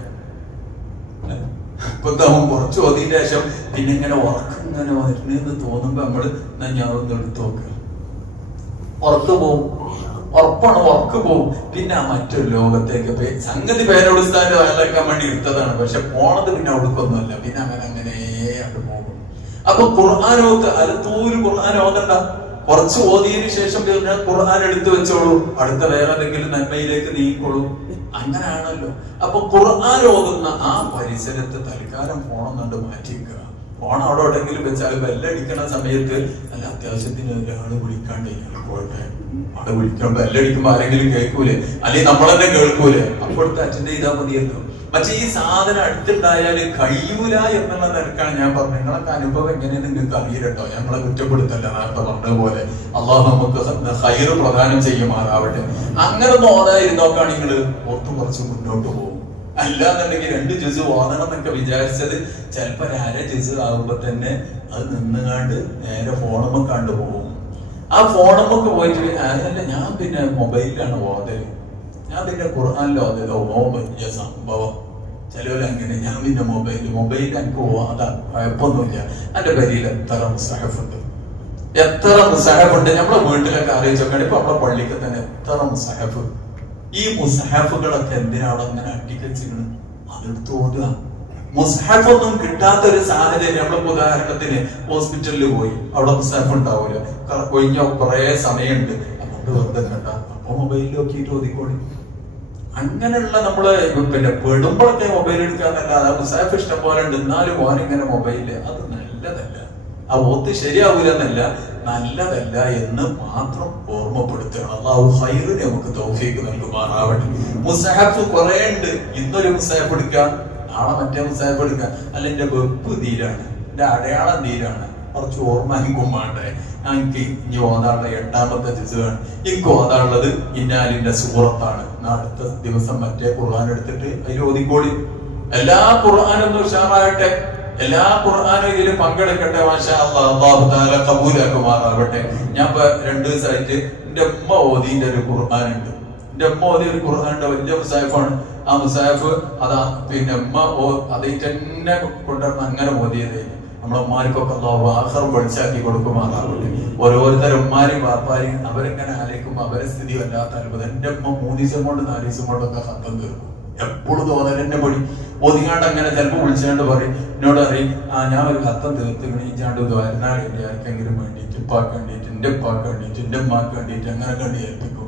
ഇപ്പൊ കുറച്ച് ഓതിന്റെ ശേഷം പിന്നെ ഇങ്ങനെ ഉറക്കിങ്ങനെ വരുന്നെന്ന് തോന്നുമ്പോ നമ്മള് ഞാനൊന്ന് എടുത്തു നോക്കുക, ഉറക്ക് പോവും. പിന്നെ ആ മറ്റൊരു ലോകത്തേക്ക് സംഗതി പേരോടുസ്ഥാന്റെ വയലാക്കാൻ വേണ്ടി എടുത്തതാണ്, പക്ഷെ പോണത് പിന്നെ അവിടേക്കൊന്നുമല്ല. പിന്നെ അങ്ങനെ അവിടെ പോകും. അപ്പൊ ഖുർആനോത്ത് അലത്തൂര് ഖുർആൻ ഓതണ്ട, കുറച്ച് ഓതിയതിനു ശേഷം പിന്നെ ഖുർആൻ എടുത്തു വെച്ചോളൂ, അടുത്ത വേറെ എന്തെങ്കിലും നന്മയിലേക്ക് നീങ്ങിക്കോളൂ. അങ്ങനെയാണല്ലോ. അപ്പൊ ഖുർആൻ ഓതുന്ന ആ പരിസരത്ത് തൽക്കാലം ഫോണൊന്നുണ്ട് മാറ്റിവെക്കുക. ഫോൺ അവിടെ എവിടെയെങ്കിലും വെച്ചാൽ ബെല്ലടിക്കണ സമയത്ത് അല്ല അത്യാവശ്യത്തിന് ഒരാള് വിളിക്കാണ്ട് പോട്ടെ, അവിടെ വിളിക്കാൻ ബെല്ലടിക്കുമ്പോ ആരെങ്കിലും കേൾക്കൂലേ, അല്ലെങ്കിൽ നമ്മളെന്നെ കേൾക്കൂലേ, അപ്പോഴത്തെ അറ്റൻഡ് ചെയ്താൽ മതിയല്ലോ. പക്ഷെ ഈ സാധനം അടുത്തുണ്ടായാല് കഴിയൂല എന്നുള്ള നിലക്കാണ് ഞാൻ പറഞ്ഞത്. നിങ്ങളൊക്കെ അനുഭവം എങ്ങനെയെന്ന് നിങ്ങൾക്ക് അറിയില്ലട്ടോ, ഞങ്ങളെ കുറ്റപ്പെടുത്തല്ല. നേരത്തെ പറഞ്ഞതുപോലെ അള്ളാഹു നമുക്ക് ഹൈറ് പ്രദാനം ചെയ്യുമാറാവട്ടെ. അങ്ങനെ ഒന്ന് ഓതായിരുന്നോക്കാണ് നിങ്ങൾ ഒത്തു കുറച്ച് മുന്നോട്ട് പോകും. അല്ലാന്നുണ്ടെങ്കിൽ 2 ജുസ് ഓതണം എന്നൊക്കെ വിചാരിച്ചത് ചിലപ്പോ 1/2 ജുസ് ആകുമ്പോ തന്നെ അത് നിന്നുകാണ്ട് നേരെ ഫോണുമ്മ കണ്ടുപോകും. ആ ഫോണുമ്മക്ക് പോയിട്ട് അതല്ല, ഞാൻ പിന്നെ മൊബൈലിലാണ് ഓതല്, ഞാൻ പിന്നെ ഖുർആനിൽ ഓതലോ വലിയ സംഭവം. ചിലവരങ്ങനെ, ഞാൻ പിന്നെ മൊബൈൽ എനിക്ക് അതാ കുഴപ്പമൊന്നുമില്ല. എന്റെ പേരിൽ എത്ര മുസാഹഫുണ്ട്. നമ്മളെ വീട്ടിലൊക്കെ അറിയിച്ചോക്കാണ്. ഇപ്പൊ നമ്മളെ പള്ളിക്ക് തന്നെ എത്ര മുസാഹഫ്. ഈ മുസാഹഫുകളൊക്കെ എന്തിനാണ് അങ്ങനെ അട്ടിക്കച്ചിരുന്നത്? അതെടുത്ത് ഓതുക. മുസാഹഫ് ഒന്നും കിട്ടാത്തൊരു സാഹചര്യം, നമ്മളിപ്പോ ഉദാഹരണത്തിന് ഹോസ്പിറ്റലിൽ പോയി, അവിടെ മുസാഹഫ് ഉണ്ടാവൂല, കൊഴിഞ്ഞ കുറെ സമയമുണ്ട്, അതുകൊണ്ട് വെറുതെ കേട്ടാ അപ്പൊ മൊബൈലിൽ നോക്കിയിട്ട് ഓതിക്കോളി. അങ്ങനെയുള്ള നമ്മള് പിന്നെ പെടുമ്പോഴൊക്കെ മൊബൈൽ എടുക്കാന്നല്ലാതെ മുസാഫ് ഇഷ്ടം പോലെ ഉണ്ട്, എന്നാലും ഓനിങ്ങനെ മൊബൈല് അത് നല്ലതല്ല. ആ ഓത്ത് ശരിയാവൂല എന്നല്ല, നല്ലതല്ല എന്ന് മാത്രം ഓർമ്മപ്പെടുത്തണം. അള്ളാഹു ഖൈറിനെ നമുക്ക് തൗഫീഖ് നൽകുമാറാവട്ടെ. മുസാഫ് കുറെ ഉണ്ട്, ഇന്നൊരു മുസാഫ് എടുക്കാം, നാളെ മറ്റേ മുസാഫ് എടുക്കാം. അല്ല എന്റെ വെപ്പ് തീരാണ്, എന്റെ അടയാളം തീരാണ്, കുറച്ച് ഓർമ്മ എനിക്കും വേണ്ടേ. എനിക്ക് ഇനി ഓതാനുള്ള 8ാമത്തെ ജുസാണ്, എനിക്ക് ഓതാനുള്ളത് ഇന്നാലിന്റെ സൂറത്താണ്. അടുത്ത ദിവസം മറ്റേ ഖുർആൻ എടുത്തിട്ട് അതിൽ ഓതിക്കോളി. എല്ലാ ഖുർആനൊന്നും ഉഷാറാകട്ടെ, എല്ലാ ഖുർആനും ഇതിൽ പങ്കെടുക്കട്ടെ. മാഷാ അല്ലാഹ്, അല്ലാഹു തആല കബൂലാക്കുമാറാവട്ടെ. ഞാൻ ഇപ്പൊ 2 ദിവസമായിട്ട് എന്റെ ഉമ്മ ഓതിന്റെ ഒരു ഖുർആൻ ഉണ്ട്. എന്റെ ഉമ്മ ഓതിയ ഒരു ഖുർആന്റെ വലിയ മുസാഫാണ്. ആ മുസാഫ് അതാ പിന്നെ ഉമ്മ അതിൽ തന്നെ കൊണ്ടുവന്ന് അങ്ങനെ ഓതിയത്. നമ്മളെ ഉമ്മാർക്കൊക്കെ അല്ലാഹു ആഖിറം വെളിച്ചാക്കി കൊടുക്കുമാറാവട്ടെ. ഓരോരുത്തരും ഉമ്മാരും വാപ്പാരും അവരെങ്ങനെ ആലോചിക്കുമ്പോ അവരെ സ്ഥിതി വല്ലാത്ത അത്ഭുതം. എന്റെ ഉമ്മ 3 ദിവസം കൊണ്ട് 4 ദിവസം കൊണ്ടൊക്കെ ഹത്തം തീർക്കും. എപ്പോഴും തോന്നലെന്നെ പടി ഒതുങ്ങാണ്ട് അങ്ങനെ ചിലപ്പോൾ വിളിച്ചാണ്ട് പറയും, എന്നോട് പറയും, ഞാൻ ഒരു ഹത്തം തീർത്തുകണിച്ചാണ്ട് വയനാട് ആർക്കെങ്കിലും വേണ്ടിയിട്ട് ഉപ്പാക്ക് വേണ്ടിയിട്ട്, എന്റെ ഉപ്പാക്ക് വേണ്ടിയിട്ട്, എന്റെ ഉമ്മാക്ക് വേണ്ടിയിട്ട് അങ്ങനെ കണ്ടി ഏൽപ്പിക്കും.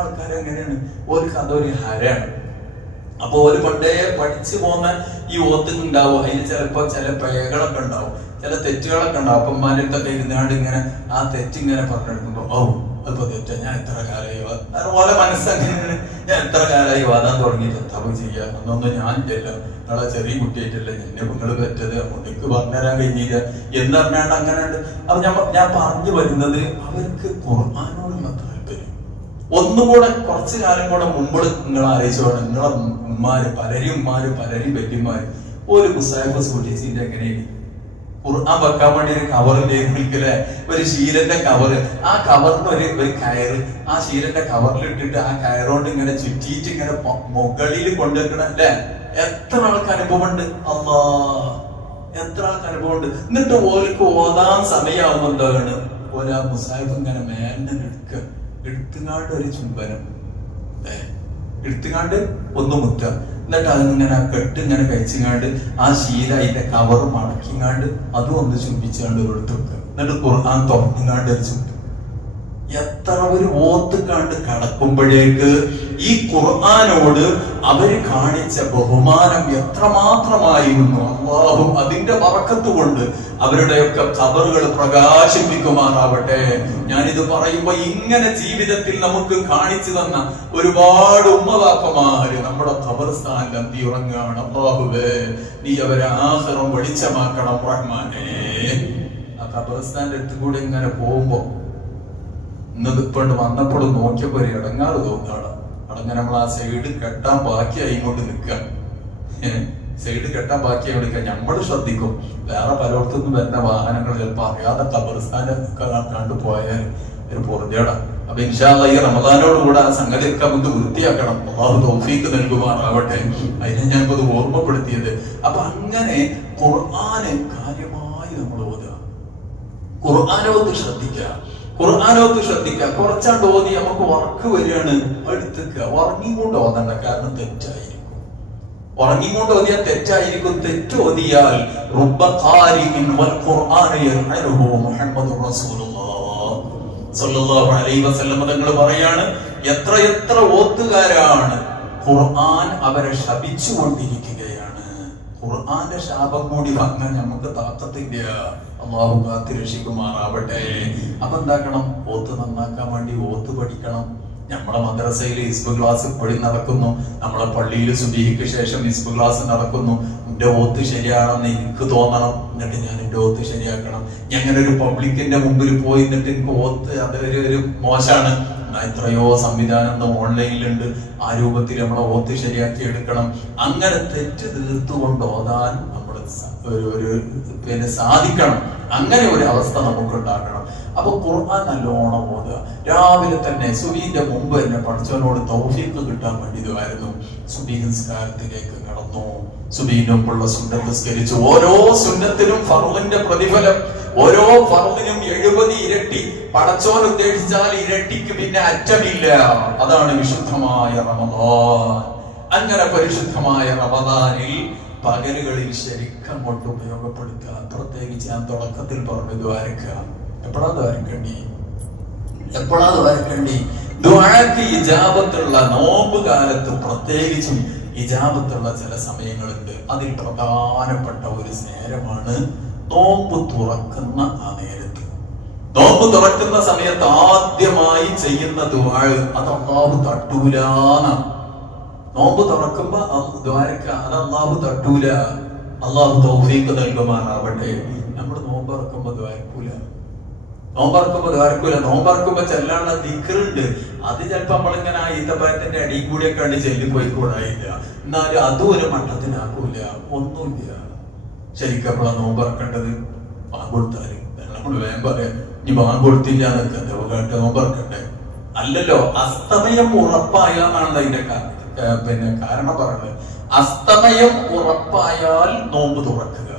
ആൾക്കാർ എങ്ങനെയാണ്, ഓർക്ക് അതൊരു ഹരാണ്. അപ്പൊ ഒരു പണ്ടേ പഠിച്ചു പോകുന്ന ഈ ഓത്ത് ഉണ്ടാവും, അതിന് ചിലപ്പോ ചില പേകളൊക്കെ ഉണ്ടാവും, ചില തെറ്റുകളൊക്കെ ഉണ്ടാവും. അപ്പന്മാരുടെ അടുത്തൊക്കെ ഇരുന്നാണ്ട് ഇങ്ങനെ ആ തെറ്റിങ്ങനെ പറഞ്ഞെടുക്കുമ്പോ അതിപ്പോ തെറ്റ, ഞാൻ എത്ര കാലമായി അതുപോലെ മനസ്സങ്ങനെ ഞാൻ എത്ര കാലമായി വാദാൻ തുടങ്ങിയിട്ട് എന്താ ചെയ്യാ, അന്നൊന്നും ഞാൻ ഇല്ല, നിങ്ങളെ ചെറിയ കുട്ടിയായിട്ടല്ലേ എന്നെ നിങ്ങൾ പറ്റത്, എനിക്ക് പറഞ്ഞുതരാൻ കഴിഞ്ഞില്ല എന്ന് പറഞ്ഞാണ്ട് അങ്ങനെ ഉണ്ട്. അപ്പൊ ഞാൻ പറഞ്ഞു വരുന്നത് അവർക്ക് ഖുർആനോടുള്ള താല്പര്യം ഒന്നുകൂടെ കുറച്ചു കാലം കൂടെ മുമ്പ് നിങ്ങൾ ആലോചിച്ചോണം. നിങ്ങളെ ഉമ്മാര് പലരും വല്യമാര് ഒരു മുസാഫ് സ്കൂട്ടീസിന്റെ എങ്ങനെയാണ് ഖുർആൻ വെക്കാൻ വേണ്ടി ഒരു കവറില്ലേ, ഒരു ശീലന്റെ കവറ്, ആ കവറിന് ഒരു കയറ്, ആ ശീലന്റെ കവറിൽ ഇട്ടിട്ട് ആ കയറുകൊണ്ട് ഇങ്ങനെ ചുറ്റിയിട്ട് ഇങ്ങനെ മുകളിൽ കൊണ്ടുവെക്കണം അല്ലെ. എത്ര ആൾക്ക് അനുഭവമുണ്ട്, അല്ലാ എത്ര ആൾക്ക് അനുഭവമുണ്ട്. എന്നിട്ട് ഓർക്ക് ഓതാൻ സമയമാകുമ്പോ എന്താണ് ഓല മുസാഫ് ഇങ്ങനെ മേലിനെ എടുത്തുകാണ്ട് ഒരു ചുംബനം എടുത്തുകാണ്ട് ഒന്ന് മുറ്റ, എന്നിട്ട് അതിങ്ങനെ കെട്ടിങ്ങനെ കഴിച്ചുകാണ്ട് ആ ശീല അതിന്റെ കവർ മടക്കിങ്ങാണ്ട് അതും ഒന്ന് ചുംബിച്ചാണ്ട് എടുത്ത് വെക്കുക. എന്നിട്ട് ഖുർആൻ തുറന്നുകാണ്ട് ഒരു ചുംബി. എത്ര ഒരു ഓത്തുകാണ്ട് കടക്കുമ്പോഴേക്ക് ഈ ഖുർആനോട് അവര് കാണിച്ച ബഹുമാനം എത്രമാത്രമായിരുന്നു. അല്ലാഹു അതിന്റെ ബറക്കത്ത് കൊണ്ട് അവരുടെയൊക്കെ ഖബറുകൾ പ്രകാശിപ്പിക്കുമാറാവട്ടെ. ഞാനിത് പറയുമ്പോ ഇങ്ങനെ ജീവിതത്തിൽ നമുക്ക് കാണിച്ചു തന്ന ഒരുപാട് ഉമ്മവാപ്പമാര് നമ്മുടെ ഖബർസ്ഥാനിൽ അന്തി ഉറങ്ങാണ്. അല്ലാഹുവേ നീ അവരെ ആഖിറം വെളിച്ചമാക്കണം റഹ്മാനേ. ആ ഖബർസ്ഥാന്റെ അടുത്ത് കൂടെ ഇങ്ങനെ പോകുമ്പോ ഇന്നത് ഇപ്പോണ്ട് വന്നപ്പോഴും നോക്കിയപ്പോ ഒരു ഇടങ്ങാറ് തോന്നുകയാണ്. അടങ്ങനെ നമ്മൾ ആ സൈഡ് കെട്ടാൻ ബാക്കിയായി ഇങ്ങോട്ട് നിൽക്കാം, സൈഡ് കെട്ടാൻ ബാക്കിയായി നിൽക്കാം. നമ്മൾ ശ്രദ്ധിക്കും, വേറെ പലയിടത്തുനിന്ന് വരുന്ന വാഹനങ്ങൾ ചിലപ്പോ അറിയാതെ ഖബർസ്ഥാനൊക്കെ കണ്ടു പോയാൽ ഒരു പൊറുതേടാ. അപ്പൊ ഇൻഷാ അല്ലാഹ് ഈ റമദാനോട് കൂടെ ആ സംഗതിയൊക്കെ നമുക്ക് വൃത്തിയാക്കണം. അല്ലാഹു തൗഫീഖ് നൽകുമാറാവട്ടെ. അതിനെ ഞാനിപ്പോ ഓർമ്മപ്പെടുത്തിയത്. അപ്പൊ അങ്ങനെ ഖുർആനെ കാര്യമായി നമ്മൾ ഓതുക, ഖുർആനോത്ത് ശ്രദ്ധിക്കുക. കുറച്ചാണ്ട് ഓതി നമുക്ക് ഉറക്ക് വരികയാണ്, എടുത്തുക. ഉറങ്ങിക്കൊണ്ട് ഓതണ്ട, കാരണം തെറ്റായിരിക്കും. ഉറങ്ങിക്കൊണ്ട് ഓതിയാൽ തെറ്റായിരിക്കും. തെറ്റ് ഓതിയാൽ തങ്ങൾ പറയാണ്, എത്ര ഓത്തുകാരാണ് ഖുർആൻ അവരെ ശപിച്ചുകൊണ്ടിരിക്കുകയാണ്. ഖുർആന്റെ ശാപം കൂടി വാങ്ങാൻ നമുക്ക് താക്കത്തില്ല. അല്ലാഹു കാത്ത് രക്ഷിക്കുമാറാവട്ടെ. അപ്പൊ എന്താക്കണം, ഓത്ത് നന്നാക്കാൻ വേണ്ടി ഓത്ത് പഠിക്കണം. നമ്മുടെ മദ്രസയിൽ ഇസ്ബ് ക്ലാസ് ഇപ്പോഴും നടക്കുന്നു, നമ്മളെ പള്ളിയിൽ സുബഹിക്ക് ശേഷം ഇസ്ബ് ക്ലാസ് നടക്കുന്നു. എന്റെ ഓത്ത് ശരിയാണെന്ന് എനിക്ക് തോന്നണം, എന്നിട്ട് ഞാൻ എന്റെ ഓത്ത് ശരിയാക്കണം. ഞാൻ ഒരു പബ്ലിക്കിന്റെ മുമ്പിൽ പോയി എന്നിട്ട് എനിക്ക് ഓത്ത് അതൊരു മോശമാണ്. എത്രയോ സംവിധാനം ഓൺലൈനിലുണ്ട്, ആ രൂപത്തിൽ നമ്മളെ ഓത്ത് ശരിയാക്കി എടുക്കണം. അങ്ങനെ തെറ്റ് തീർത്തുകൊണ്ട് ഓതാൻ നമ്മൾ പിന്നെ സാധിക്കണം. അങ്ങനെ ഒരു അവസ്ഥ നമുക്ക് ഉണ്ടാക്കണം. അപ്പൊ ഖുർആൻ നല്ലോണം ഓതുക. രാവിലെ തന്നെ സുബീന്റെ മുമ്പ് തന്നെ പഠിച്ചവനോട് തൗഫീഖ് കിട്ടാൻ വേണ്ടിയതായിരുന്നു. സുബീ നിസ്കാരത്തിലേക്ക് കടന്നു, സുബീന്റെ മുമ്പുള്ള സുന്നത്ത് നിസ്കരിച്ചു. ഓരോ സുന്നത്തിനും ഫർളിന്റെ പ്രതിഫലം, ഓരോ ഫർളിനും 70 ഇരട്ടി. പടച്ചോൻ ഉദ്ദേശിച്ചാൽ ഇരട്ടിക്ക് പിന്നെ അറ്റമില്ല. അതാണ് വിശുദ്ധമായ റമദാൻ. അങ്ങനെ പരിശുദ്ധമായ റമദാനിൽ പകലുകളിൽ ശരിക്കും അങ്ങോട്ട് ഉപയോഗപ്പെടുത്തുക. പ്രത്യേകിച്ച് ഞാൻ തുടക്കത്തിൽ പറഞ്ഞു ദ്വാരക്കുക. എപ്പോഴാ ദ്വാരക്കണ്ടി? ദുആക്ക് ഇജാബത്തുള്ള നോമ്പ് കാലത്ത് പ്രത്യേകിച്ചും ഇജാബത്തുള്ള ചില സമയങ്ങളുണ്ട്. അതിൽ പ്രധാനപ്പെട്ട ഒരു നേരമാണ് നോമ്പ് തുറക്കുന്ന ആ നേരത്ത്. നോമ്പ് തുറക്കുന്ന സമയത്ത് ആദ്യമായി ചെയ്യുന്ന ദുആ അത് അല്ലാഹു തട്ടൂലാന്ന. നോമ്പ് തുറക്കുമ്പോ ദ്വാരക്ക അത് അല്ലാഹു തട്ടൂല. അല്ലാഹു തൗഫീഖ് നൽകുമാറാവട്ടെ. നമ്മൾ നോമ്പറക്കുമ്പോ ദ്വാരക്കൂല. നോമ്പറക്കുമ്പോ ചെല്ലാനുള്ള ദിക്റുണ്ട്. അത് ചിലപ്പോ നമ്മളിങ്ങനെ ഈത്തപ്പഴത്തിന്റെ അടി കൂടിയൊക്കെ കണ്ട് ചെല്ലിപ്പോയിക്കൂടായില്ല. എന്നാലും അതും ഒരു മട്ടത്തിനാക്കൂല, ഒന്നുമില്ല. ശരിക്കും നമ്മളെ നോമ്പറക്കേണ്ടത് കൊടുത്താല് നമ്മൾ വേഗം പറയാം, ഇനി ബാങ്ക് കൊടുത്തില്ല എന്നൊക്കെ നോമ്പറക്കണ്ടേ? അല്ലല്ലോ, അസ്തമയം ഉറപ്പായാന്നാണ് അതിന്റെ പിന്നെ കാരണം പറഞ്ഞത്. അസ്തമയം ഉറപ്പായാൽ നോമ്പ് തുറക്കുക.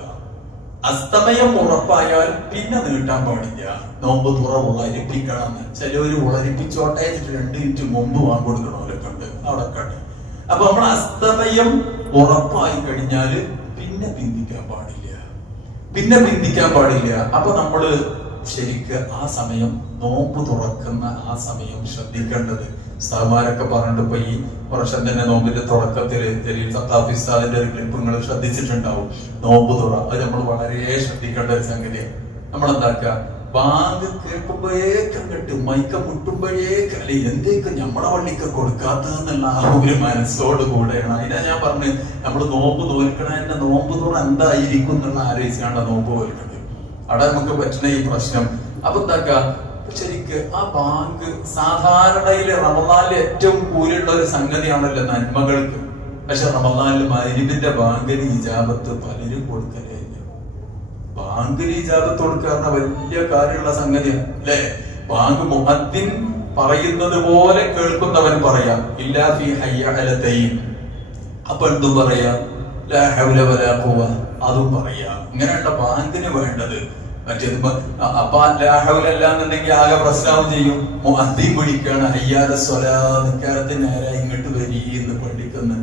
അസ്തമയം ഉറപ്പായാൽ പിന്നെ നീട്ടാൻ പാടില്ല. നോമ്പ് തുറ ഉളരിപ്പിക്കണം. ചിലവര് ഉളരിപ്പിച്ചോട്ടെ 2 മിനിറ്റ് മുമ്പ് വാങ്ങി കൊടുക്കണവരൊക്കെ ഉണ്ട്, അവിടെ കണ്ട്. അപ്പൊ നമ്മൾ അസ്തമയം ഉറപ്പായി കഴിഞ്ഞാല് പിന്നെ പിന്തിക്കാൻ പാടില്ല. അപ്പൊ നമ്മള് ശരിക്ക് ആ സമയം നോമ്പ് തുറക്കുന്ന ആ സമയം ശ്രദ്ധിക്കേണ്ടത്. ഉസ്താദ്മാരൊക്കെ പറഞ്ഞിട്ട് ഇപ്പൊ ഈ വർഷം തന്നെ നോമ്പിന്റെ തുടക്കത്തില് ജലീൽ സത്താഫി ഉസ്താദിന്റെ ഒരു ക്ലിപ്പ് നിങ്ങൾ ശ്രദ്ധിച്ചിട്ടുണ്ടാവും. നോമ്പ് തുറ അത് നമ്മൾ വളരെ ശ്രദ്ധിക്കേണ്ട ഒരു സംഗതിയാണ്. നമ്മളെന്താക്കുക, ബാങ്ക് കേൾക്കുമ്പോഴേക്കും കെട്ട് മൈക്ക മുട്ടുമ്പോഴേക്ക് അല്ലെ എന്തേക്ക് നമ്മളെ വള്ളിക്ക് കൊടുക്കാത്തതെന്നുള്ള ആ ഒരു മനസ്സോട് കൂടെയാണ്. അതിനാ ഞാൻ പറഞ്ഞ് നമ്മൾ നോമ്പ് തോൽക്കണതിന്റെ നോമ്പ് തുറ എന്തായിരിക്കും എന്നുള്ള ആലോചിച്ചാണ് നോമ്പ് തോൽക്കുന്നത്. അവിടെ നമുക്ക് പറ്റുന്ന ഈ പ്രശ്നം. അപ്പൊ എന്താക്ക, ശരിക്ക് ആ ബാങ്ക് സാധാരണയില് റമദാനിൽ ഏറ്റവും കൂലുള്ള ഒരു സംഗതിയാണല്ലോ നന്മകൾക്ക്. പക്ഷെ റമദാനിൽ മഗ്‌രിബിന്റെ ബാങ്കിന് ഇജാബത്ത് പലരും കൊടുക്കലേ. ബാങ്കിന് ഇജാബത്ത് കൊടുക്കാറുള്ള വലിയ കാര്യമുള്ള സംഗതിയാണ് അല്ലെ. ബാങ്ക് മുഅദ്ദിൻ പറയുന്നത് പോലെ കേൾക്കുന്നവൻ പറയാം ഇല്ലാ ഫീ ഹയ്യ അലതൈൻ, അപ്പൊ എന്തും പറയാം ലാ ഹൗല വലാ ഖുവ, അതും പറയാം. ഇങ്ങനെയുള്ള ബാങ്കിന് വേണ്ടത്. മറ്റേത് അപ്പൊ ലാ ഹൗല അല്ലാന്നുണ്ടെങ്കിൽ ആകെ പ്രശ്നം ചെയ്യും. മുഅദ്ദിൻ വിളിക്കാണ് ഹയ്യാല സ്വലാ, നിക്കാരത്തിന് നേരെ ഇങ്ങോട്ട് വരി എന്ന് പഠിക്കുന്നു.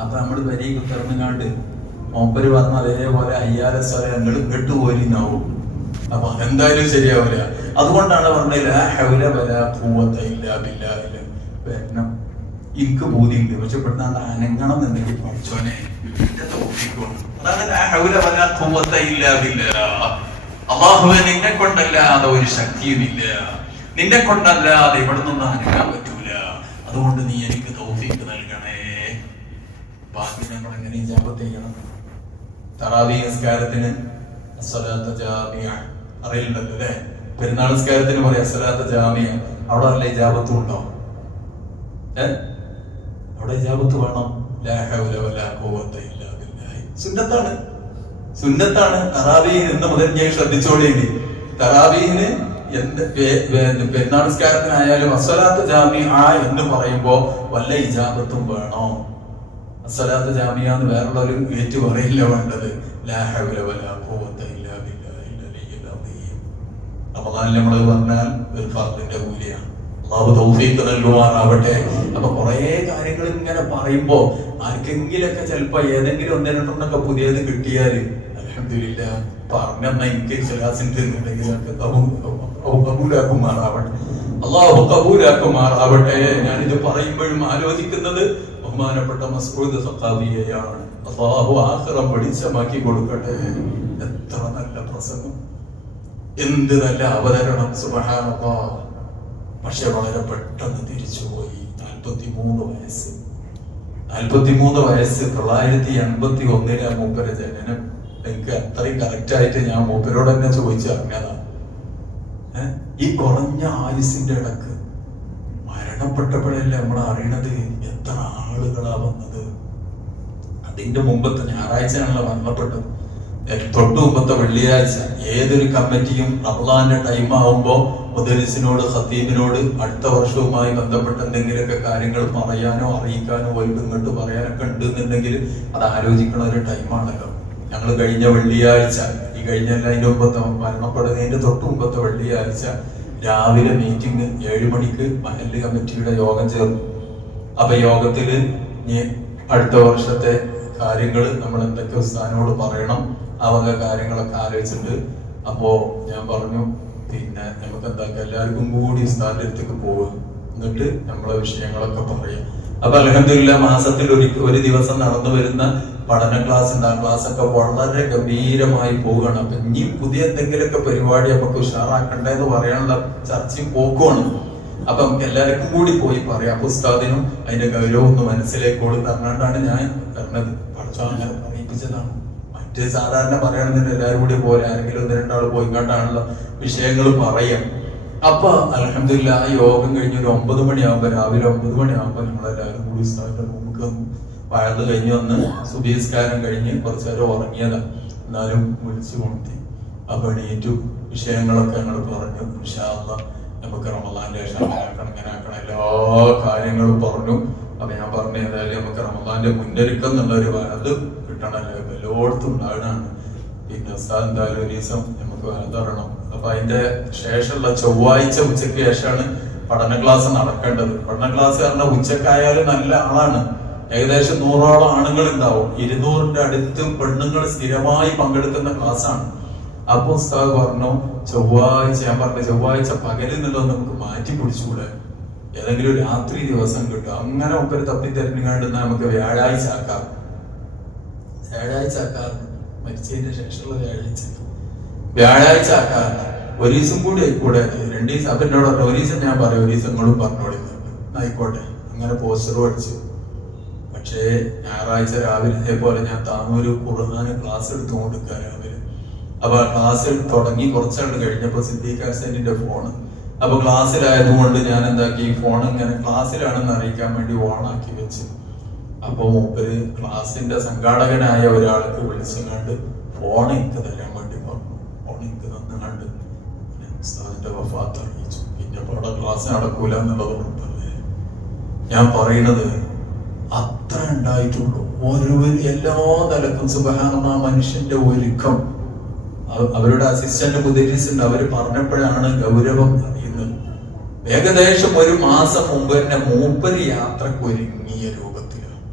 അപ്പൊ നമ്മള് വരിക്ക് തുറന്നുകാണ്ട് മൂപ്പര് പറഞ്ഞ അതേപോലെ അയ്യാല സ്വല ഞങ്ങൾ കെട്ടുപോലിന്നാവും. അപ്പൊ അതെന്തായാലും ശരിയാവില്ല. അതുകൊണ്ടാണ് പറഞ്ഞത് ലാ ഹൗല വലാ ഖുവത ഇല്ലാ ബില്ലാഹിൽ. എനിക്ക് ബോധ്യമുണ്ട്, പക്ഷെ പെട്ടെന്ന് അനങ്ങണം എന്നുണ്ടെങ്കിൽ പഠിച്ചോനെ അതാണ് ലാ ഹൗല വലാ ഖുവത ഇല്ലാ ബില്ലാഹ്. അല്ലാഹുവേ, നിന്നെ കൊണ്ടല്ലാതെ ഒരു ശക്തിയുമില്ല, നിന്നെ കൊണ്ടല്ലാതെ ഇവിടെ നിന്നും അനങ്ങാൻ പറ്റൂല. അതുകൊണ്ട് നീ എനിക്ക് തൗഫീഖ് നൽകണേ. ബാക്കി നമ്മൾ എങ്ങനെ ഇജാബത്ത് ചെയ്യണം? തറാവീഹ് നിസ്കാരത്തിന് അസ്സലാത്തു ജാമിഅ അറിയില്ലല്ലോ അല്ലെ. പെരുന്നാൾ നിസ്കാരത്തിന് പറയാം അസ്സലാത്തു ജാമിഅ. അവിടെ അല്ല ഇജാബത്തും ഉണ്ടോ? അവിടെ ഇജാബത്ത് വേണം. ലാ ഹൗല വലാ ഖുവത ഇല്ലാ ബില്ലാഹി. സുന്നത്താണ്, സുന്നത്താണ്. തറാവീഹ് എന്ന് മുതൽ ഞാൻ ശ്രദ്ധിച്ചോളേണ്ടി. തറാവീഹിന് പെരുന്നാൾ നിസ്കാരത്തിനായാലും അസ്സലാത്തു ജാമിഅ എന്ന് പറയുമ്പോ വല്ല ഇജാബത്തും വേണോ? അസ്സലാത്തു ജാമിഅ എന്ന് വേറുള്ളൊരു ഏറ്റു പറയില്ല വേണ്ടത്. ലാ ഹൗല വലാ ഖുവത ഇല്ലാ ബില്ലാഹിൽ അലിയ്യിൽ അദീം. റമദാനിൽ നമ്മൾ പറഞ്ഞാൽ ഒരു ഫർദിന്റെ കൂലിയാണ്. അല്ലാഹു തൗഫീഖ് നൽകുമാറാവട്ടെ. അപ്പൊ കുറെ കാര്യങ്ങൾ ഇങ്ങനെ പറയുമ്പോ ആർക്കെങ്കിലൊക്കെ ചിലപ്പോ ഏതെങ്കിലും ഒന്നേ രണ്ടെണ്ണൊക്കെ പുതിയത് കിട്ടിയാല് അൽഹംദുലില്ലാഹ് പറഞ്ഞെന്ന എനിക്ക് ഇഖ്ലാസിന്റെ കബൂലാക്കുമാറാവട്ടെ. അല്ലാഹു കബൂലാക്കുമാറാവട്ടെ. ഞാനിത് പറയുമ്പോഴും ആലോചിക്കുന്നത് ബഹുമാനപ്പെട്ട മസ്ഊദ് സഖാഫിയെയാണ്. അല്ലാഹു ആഖിറം വെളിച്ചമാക്കി കൊടുക്കട്ടെ. എത്ര നല്ല പ്രസംഗം, എന്ത് നല്ല അവതരണം, സുബ്ഹാനല്ലാഹ്. പക്ഷെ വളരെ പെട്ടെന്ന് തിരിച്ചുപോയി. 43 വയസ്സ് 1981 മൂപ്പര് ജനനം. എനിക്ക് അത്രയും കറക്റ്റ് ആയിട്ട് ഞാൻ മൂപ്പരോട് തന്നെ ചോദിച്ചറിഞ്ഞതാണ്. ഈ കുറഞ്ഞ ആയുസിന്റെ ഇടക്ക് മരണപ്പെട്ടപ്പോഴല്ലേ നമ്മൾ അറിയണത് എത്ര ആളുകളാ വന്നത്. അതിന്റെ മുമ്പത്തെ ഞായറാഴ്ചയാണല്ലോ മരണപ്പെട്ടത്. തൊട്ടു മുമ്പത്തെ വെള്ളിയാഴ്ച ഏതൊരു കമ്മിറ്റിയും റമദാന്റെ ടൈം ആവുമ്പോ മുദരിസിനോട് ഖത്തീബിനോട് അടുത്ത വർഷവുമായി ബന്ധപ്പെട്ട എന്തെങ്കിലുമൊക്കെ കാര്യങ്ങൾ പറയാനോ അറിയിക്കാനോ പോയിട്ട് ഇങ്ങോട്ട് പറയാനൊക്കെ ഉണ്ട് എന്നുണ്ടെങ്കിൽ അത് ആലോചിക്കണ ഒരു ടൈമാണല്ലോ. ഞങ്ങൾ കഴിഞ്ഞ വെള്ളിയാഴ്ച, ഈ കഴിഞ്ഞ അതിന്റെ മുമ്പത്തെ മരണപ്പെടുന്നതിന്റെ തൊട്ടു മുമ്പത്തെ വെള്ളിയാഴ്ച രാവിലെ മീറ്റിംഗ് 7 മണിക്ക് മഹല്ല് കമ്മിറ്റിയുടെ യോഗം ചേർന്നു. അപ്പൊ യോഗത്തില് അടുത്ത വർഷത്തെ കാര്യങ്ങൾ നമ്മൾ എന്തൊക്കെ ഉസ്താദിനോട് പറയണം, ആ വക കാര്യങ്ങളൊക്കെ ആലോചിച്ചിട്ടുണ്ട്. അപ്പോ ഞാൻ പറഞ്ഞു, പിന്നെ നമുക്ക് എന്താക്കാം, എല്ലാവർക്കും കൂടി ഉസ്താദിന്റെ അടുത്തേക്ക് പോവുക, എന്നിട്ട് നമ്മളെ വിഷയങ്ങളൊക്കെ പറയാം. അപ്പൊ അൽഹംദുലില്ലാഹ് മാസത്തിൽ ഒരു ദിവസം നടന്നു വരുന്ന പഠന ക്ലാസ് ഉണ്ട്. ആ ക്ലാസ് ഒക്കെ വളരെ ഗംഭീരമായി പോവുകയാണ്. അപ്പൊ ഇനി പുതിയ എന്തെങ്കിലുമൊക്കെ പരിപാടി നമുക്ക് ഉഷാറാക്കണ്ടെന്ന് പറയാനുള്ള ചർച്ചയും പോക്കുമാണ്. അപ്പൊ നമുക്ക് എല്ലാവർക്കും കൂടി പോയി പറയാം. അപ്പൊ ഉസ്താദിനും അതിന്റെ ഗൗരവം ഒന്ന് മനസ്സിലേക്ക് കൊടുത്ത് അങ്ങാണ്ടാണ് ഞാൻ പറഞ്ഞത്. പഠിച്ചോ അങ്ങനെ പറയിപ്പിച്ചതാണ്. മറ്റേ സാധാരണ പറയണമെന്നില്ല, എല്ലാവരും കൂടി പോലെ ആരെങ്കിലും 1-2 ആൾ പോയി ഇങ്ങോട്ടാണല്ലോ വിഷയങ്ങൾ പറയാം. അപ്പൊ അൽഹംദുലില്ലാഹ് ആ യോഗം കഴിഞ്ഞ് ഒരു 9 മണിയാകുമ്പോ, രാവിലെ 9 മണിയാകുമ്പോ നമ്മളെല്ലാവരും കൂടി ഉസ്താദിന്റെ റൂമിൽ വന്നു. വഴന്ന് കഴിഞ്ഞ് വന്ന് സുബഹിസ്കാരം കഴിഞ്ഞ് കുറച്ചു നേരം ഉറങ്ങിയതാ. എന്നാലും വിളിച്ചു കൊണ്ടി. അപ്പൊ എണീറ്റു വിഷയങ്ങളൊക്കെ ഞങ്ങൾ പറഞ്ഞു. ഇൻഷാ അല്ലാഹ് നമുക്ക് റമദാന്റെ ശേഷം അങ്ങനെ ആക്കണം എല്ലാ കാര്യങ്ങളും പറഞ്ഞു. അപ്പൊ ഞാൻ പറഞ്ഞു, ഏതായാലും നമുക്ക് റമദാന്റെ മുന്നൊരുക്കം എന്നുള്ളൊരു വലത് കിട്ടണല്ലോ, എല്ലായിടത്തും ഉണ്ടാകണാണ്. പിന്നെ ഉസ്താദ് എന്തായാലും ഒരു ദിവസം നമുക്ക് വലത് തരണം. അപ്പൊ അതിന്റെ ശേഷമുള്ള ചൊവ്വാഴ്ച ഉച്ചയ്ക്ക് ശേഷമാണ് പഠന ക്ലാസ് നടക്കേണ്ടത്. പഠന ക്ലാസ് പറഞ്ഞാൽ ഉച്ചക്കായാലും നല്ല ആളാണ്. ഏകദേശം 100ഓളം ആണുങ്ങൾ ഉണ്ടാവും. 200ന്റെ അടുത്ത് പെണ്ണുങ്ങൾ സ്ഥിരമായി പങ്കെടുക്കുന്ന ക്ലാസ്സാണ്. അപ്പൊ ഉസ്താദ് പറഞ്ഞു ചൊവ്വാഴ്ച, ഞാൻ പറഞ്ഞു ചൊവ്വാഴ്ച പകലിൽ നിന്നുള്ളത് നമുക്ക് മാറ്റി പിടിച്ചുകൂടെ, ഏതെങ്കിലും രാത്രി ദിവസം കിട്ടും. അങ്ങനെ ഒപ്പര് തപ്പി തെരഞ്ഞുകൊണ്ട് നമുക്ക് വ്യാഴാഴ്ച ആക്കാം, മരിച്ചതിന്റെ ശേഷമുള്ള വ്യാഴാഴ്ച ആക്കാറുണ്ട്. ഒരു ദിവസം കൂടി ആയിക്കൂടെ, 2 ദിവസം. അപ്പൊ എന്നോട് പറഞ്ഞു ഒരു ദിവസം ഞാൻ പറയും, ഒരു ദിവസം നിങ്ങളും പറഞ്ഞോളി, ആയിക്കോട്ടെ. അങ്ങനെ പോസ്റ്റർ പഠിച്ചു. പക്ഷേ ഞായറാഴ്ച രാവിലെ ഇതേപോലെ ഞാൻ താനൂര് ഖുർആൻ ക്ലാസ് എടുത്തു കൊടുക്കുക രാവിലെ. അപ്പൊ ക്ലാസ് തുടങ്ങി കുറച്ചാണ്ട് കഴിഞ്ഞപ്പോ സിദ്ദീഖ് ഹസനിന്റെ ഫോണ്, അപ്പൊ ക്ലാസ്സിലായതുകൊണ്ട് ഞാൻ എന്താക്കി, ഫോൺ ഇങ്ങനെ ക്ലാസ്സിലാണെന്ന് അറിയിക്കാൻ വേണ്ടി ഓണാക്കി വെച്ചു. അപ്പൊ മൂപ്പര് ക്ലാസിന്റെ സംഘാടകനായ ഒരാൾക്ക് വിളിച്ചുകൊണ്ട് ഫോൺ എനിക്ക് തരാൻ വേണ്ടി പറഞ്ഞു. ഫോൺ എനിക്ക് തന്നുകൊണ്ട് ഉസ്താദിന്റെ വഫാത്ത് അറിയിച്ചു. പിന്നെ അവിടെ ക്ലാസ് നടക്കൂല എന്നുള്ളത് ഉറപ്പല്ലേ. ഞാൻ പറയുന്നത് അത്ര ഉണ്ടായിട്ടുള്ളൂ. എല്ലാ നിലക്കും സുബ്ഹാനല്ലാഹ് മനുഷ്യന്റെ ഒരുക്കം. അവരുടെ അസിസ്റ്റന്റ് മുദരിസുണ്ട്, അവര് പറഞ്ഞപ്പോഴാണ് ഗൗരവം അറിയുന്നത്. ഏകദേശം 1 മാസം മുമ്പ് തന്നെ മൂപ്പര് യാത്രക്ക് ഒരുങ്ങിയ രൂപത്തിലാണ്.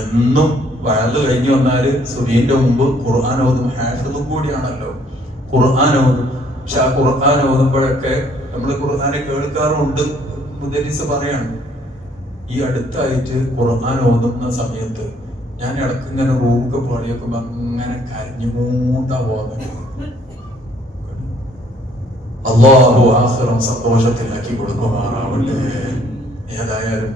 എന്നും വയല് കഴിഞ്ഞു വന്നാല് സുബീന്റെ മുമ്പ് ഖുർആൻ ഓതും. ഹാഫിദും കൂടിയാണല്ലോ, ഖുർആൻ ഓതും. പക്ഷെ ആ ഖുർആൻ ഓതുമ്പോഴൊക്കെ നമ്മള് ഖുർആനെ കേൾക്കാറുണ്ട്. മുദരിസ് പറയാണ്, ഈ അടുത്തായിട്ട് ഖുർആൻ ഓതുന്ന സമയത്ത് ഞാൻ ഇടക്ക് ഇങ്ങനെ റൂമൊക്കെ പാടിയൊക്കെ അങ്ങനെ കരഞ്ഞുമൂട്ടാ പോകുന്നത്. അല്ലാഹു ആഖിറം സന്തോഷത്തിലാക്കി കൊടുക്കുമാറാവട്ടെ. ഏതായാലും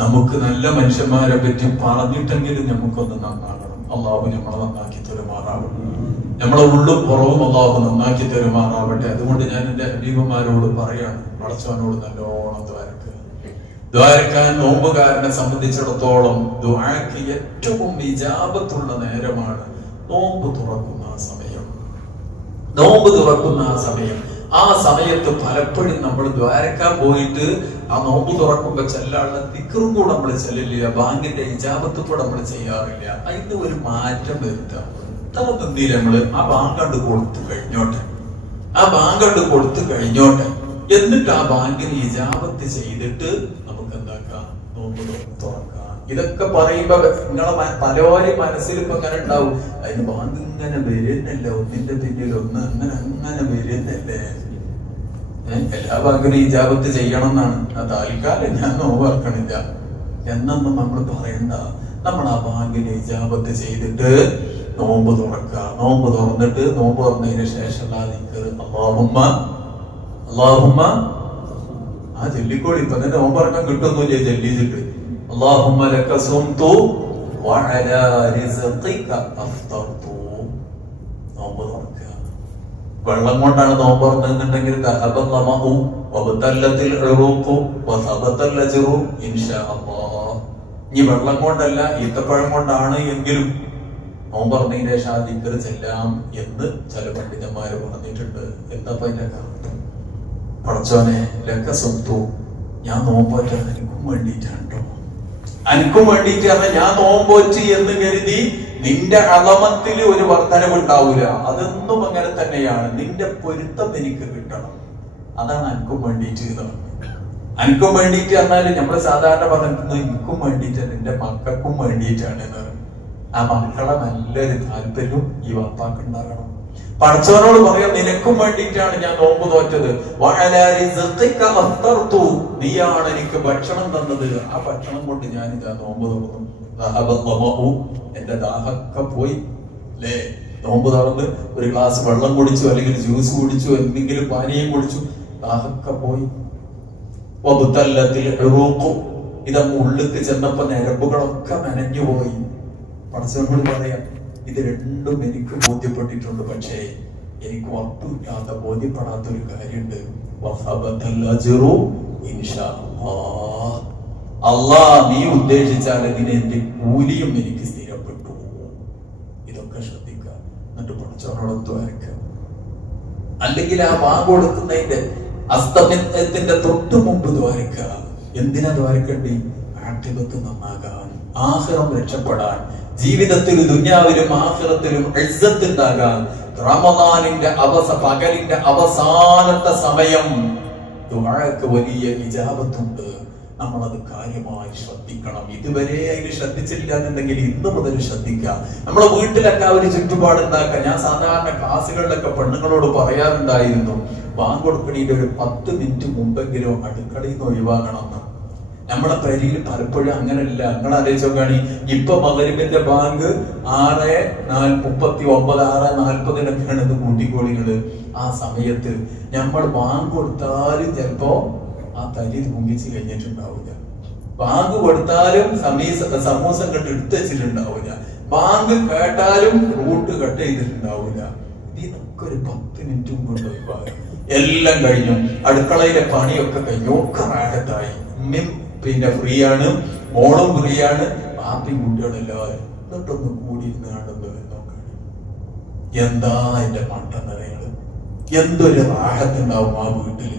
നമുക്ക് നല്ല മനുഷ്യന്മാരെ പറ്റി പറഞ്ഞിട്ടെങ്കിലും നമുക്കൊന്ന് നന്നാകണം. അള്ളാഹു നമ്മളെ നന്നാക്കി തരുമാറാവട്ടെ. നമ്മളെ ഉള്ളും പുറവും അള്ളാഹു നന്നാക്കി തരുമാറാവട്ടെ. അതുകൊണ്ട് ഞാൻ എന്റെ ഹബീബന്മാരോട് പറയാണ്, പടച്ചവനോട് നല്ലോണം ദ്വാരക്കാൻ. നോമ്പുകാരനെ സംബന്ധിച്ചിടത്തോളം ദുആക്ക് ഏറ്റവും ഇജാബത്തുള്ള നേരമാണ് നോമ്പ് തുറക്കുന്ന ആ സമയം. ആ സമയത്ത് പലപ്പോഴും നമ്മൾ ദ്വാരക്കാൻ പോയിട്ട് ആ നോമ്പ് തുറക്കുമ്പോ ചെല്ലാനുള്ള ദിക്റും കൂടെ നമ്മൾ ചെല്ലില്ല, ബാങ്കിന്റെ ഇജാബത്തും കൂടെ നമ്മൾ ചെയ്യാറില്ല. അതിന് ഒരു മാറ്റം വരുത്താം. എന്തില്ല, നമ്മള് ആ ബാങ്ക് കൊടുത്തു കഴിഞ്ഞോട്ടെ, എന്നിട്ട് ആ ബാങ്കിന് ഇജാബത്ത് ചെയ്തിട്ട് നമുക്ക് എന്താക്കാം, നോമ്പ് തുറക്കാം. ഇതൊക്കെ പറയുമ്പോ നിങ്ങളെ പലരും മനസ്സിൽ ഇപ്പൊ അങ്ങനെ ഉണ്ടാവും, അതിന് ബാങ്ക് ഇങ്ങനെ വരുന്നല്ലേ, ഒന്നിന്റെ പിന്നിൽ ഒന്ന് അങ്ങനെ വരുന്നല്ലേ. എല്ലാ ബാങ്കിലും ഇജാബത്ത് ചെയ്യണം എന്നാണ്. താൽക്കാലം ഞാൻ നോമ്പ് തുറക്കണില്ല എന്നൊന്നും നമ്മൾ പറയണ്ട. നമ്മൾ ആ ബാങ്കിന് ഇജാബത്ത് ചെയ്തിട്ട് നോമ്പ് തുറക്കുക. നോമ്പ് തുറന്നിട്ട് നോമ്പ് തുറന്നതിന് ശേഷം അല്ലാഹുമ്മ ആ ചൊല്ലിക്കോളി. ഇപ്പൊ തന്നെ നോമ്പ് തുറക്കാൻ കിട്ടുന്നില്ലേ ചൊല്ലിച്ചിട്ട്. അല്ലാഹുമ്മ ലക സുംതു വഅലാ റിസ്ഖിക അഫ്തർതു. നോമ്പ് തുറക്കുക. വെള്ളം കൊണ്ടാണ് നോമ്പ് തുറന്നിട്ടുണ്ടെങ്കിൽ ഇനി വെള്ളം കൊണ്ടല്ല, ഈത്തപ്പഴം കൊണ്ടാണ് എങ്കിലും നോമ്പ് തുറന്നതിന്റെ ശേഷം ആ ദിക്ർ ചെല്ലാം എന്ന് ചില പണ്ഡിതന്മാര് പറഞ്ഞിട്ടുണ്ട്. എന്താ അതിന്റെ കാരണം? പടച്ചോനെ ലക സുംതു, ഞാൻ നോമ്പോറ്റ എനിക്കും വേണ്ടിയിട്ടാണ് കേട്ടോ, എനിക്കും വേണ്ടിയിട്ട് പറഞ്ഞാൽ ഞാൻ നോമ്പോറ്റ് എന്ന് കരുതി നിന്റെ അളമത്തിൽ ഒരു വർധനവ് ഉണ്ടാവൂല. അതൊന്നും അങ്ങനെ തന്നെയാണ്. നിന്റെ പൊരുത്തം എനിക്ക് കിട്ടണം, അതാണ് എനിക്കും വേണ്ടിയിട്ട്. എനിക്കും വേണ്ടിയിട്ട് പറഞ്ഞാല് നമ്മള് സാധാരണ പറഞ്ഞിരുന്നത് എനിക്കും വേണ്ടിയിട്ട്, നിന്റെ മക്കൾക്കും വേണ്ടിയിട്ടാണ് എന്ന് പറയും. ആ മക്കളെ നല്ലൊരു താല്പര്യം ഈ വാപ്പാക്ക് ഉണ്ടാകണം. പടച്ചവനോട് പറയാം, നിനക്കും വേണ്ടിയിട്ടാണ് ഞാൻ നോമ്പ് തോറ്റത്. നീയാണ് എനിക്ക് ഭക്ഷണം തന്നത്, ആ ഭക്ഷണം കൊണ്ട് ഞാൻ ഇതാ നോമ്പ് തുറന്നു. എന്റെ ദാഹമൊക്കെ പോയി അല്ലേ. നോമ്പ് തുറന്ന് ഒരു ഗ്ലാസ് വെള്ളം കുടിച്ചു, അല്ലെങ്കിൽ ജ്യൂസ് കുടിച്ചു, എന്തെങ്കിലും പാനീയം കുടിച്ചു, ദാഹമൊക്കെ പോയി. ഇതങ്ങ് ഉള്ളിക്ക് ചെന്നപ്പോ ഞരമ്പുകളൊക്കെ നനഞ്ഞു പോയി. പടച്ചവനോട് പറയാം, ഇത് രണ്ടും എനിക്ക് ബോധ്യപ്പെട്ടിട്ടുണ്ട്. പക്ഷേ എനിക്ക് ഉറപ്പില്ലാത്ത ബോധ്യപ്പെടാത്തൊരു കാര്യമുണ്ട്. അല്ലാഹ് നീ ഉദ്ദേശിച്ചാൽ ഇതിന് എന്റെ കൂലിയും എനിക്ക് സ്ഥിരപ്പെട്ടു. ഇതൊക്കെ ശ്രദ്ധിക്കുക. എന്നിട്ട് പടച്ചവനോട് ദ്വാരക്കുക. അല്ലെങ്കിൽ ആ വാങ്ങ് കൊടുക്കുന്നതിന്റെ അസ്തമയത്തിന്റെ തൊട്ട് മുമ്പ് ദ്വാരക്കുക. എന്തിനാ ദ്വാരക്കണ്ടി? ആഖിറത്ത് നന്നാകാൻ, ആഖിറം രക്ഷപ്പെടാൻ, ജീവിതത്തിൽ ദുനിയാവിലും ആഖിറത്തിലും ഇസ്സത്ത് ഉണ്ടാകാൻ. റമദാനിന്റെ പകലിന്റെ അവസാനത്തെ സമയം ദുആക്ക് വലിയ ഇജാബത്തുണ്ട്. നമ്മളത് കാര്യമായി ശ്രദ്ധിക്കണം. ഇതുവരെ അതിന് ശ്രദ്ധിച്ചില്ല എന്നുണ്ടെങ്കിൽ ഇന്ന് മുതൽ ശ്രദ്ധിക്കുക. നമ്മളെ വീട്ടിലൊക്കെ ഒരു ചുറ്റുപാടുണ്ടാക്കുക. ഞാൻ സാധാരണ ക്ലാസ്സുകളിലൊക്കെ പെണ്ണുങ്ങളോട് പറയാറുണ്ടായിരുന്നു, ബാങ്ക് കൊടുക്കണീന്റെ ഒരു 10 മിനിറ്റ് മുമ്പെങ്കിലും അടുക്കളയിൽ നിന്ന് ഒഴിവാകണം എന്ന്. നമ്മളെ പരിയിൽ പലപ്പോഴും അങ്ങനെയല്ല. നിങ്ങൾ ആലോചിച്ച് നോക്കുകയാണി, ഇപ്പൊ മഗ്‌രിബിന്റെ ബാങ്ക് 6:39 6:40 ഇത് കൂട്ടിക്കോളികള്. ആ സമയത്ത് നമ്മൾ ബാങ്ക് കൊടുത്താലും ചിലപ്പോ ആ തലി മുങ്ങിച്ച് കഴിഞ്ഞിട്ടുണ്ടാവില്ല. ബാങ്ക് കൊടുത്താലും സമൂസ കണ്ട് എടുത്ത് വെച്ചിട്ടുണ്ടാവില്ല. ബാങ്ക് കേട്ടാലും റൂട്ട് കട്ട് ചെയ്തിട്ടുണ്ടാവില്ല. ഇതിനൊക്കെ ഒരു 10 മിനിറ്റും കൊണ്ട് ഒഴിവാകും. എല്ലാം കഴിഞ്ഞു, അടുക്കളയിലെ പണിയൊക്കെ കഴിഞ്ഞു, ഒക്കെ റാഹത്തായി. പിന്നെ ഫ്രീ ആണ്, മോളും ഫ്രീ ആണ്, പാപ്പിയും കുട്ടികളും എല്ലാവരും എന്നിട്ടൊന്ന് കൂടിയിരുന്ന് കണ്ടെന്ന് നോക്കണം. എന്താ എന്റെ മട്ടന്നരകള്, എന്തൊരു റാഹത്തുണ്ടാവും ആ വീട്ടില്.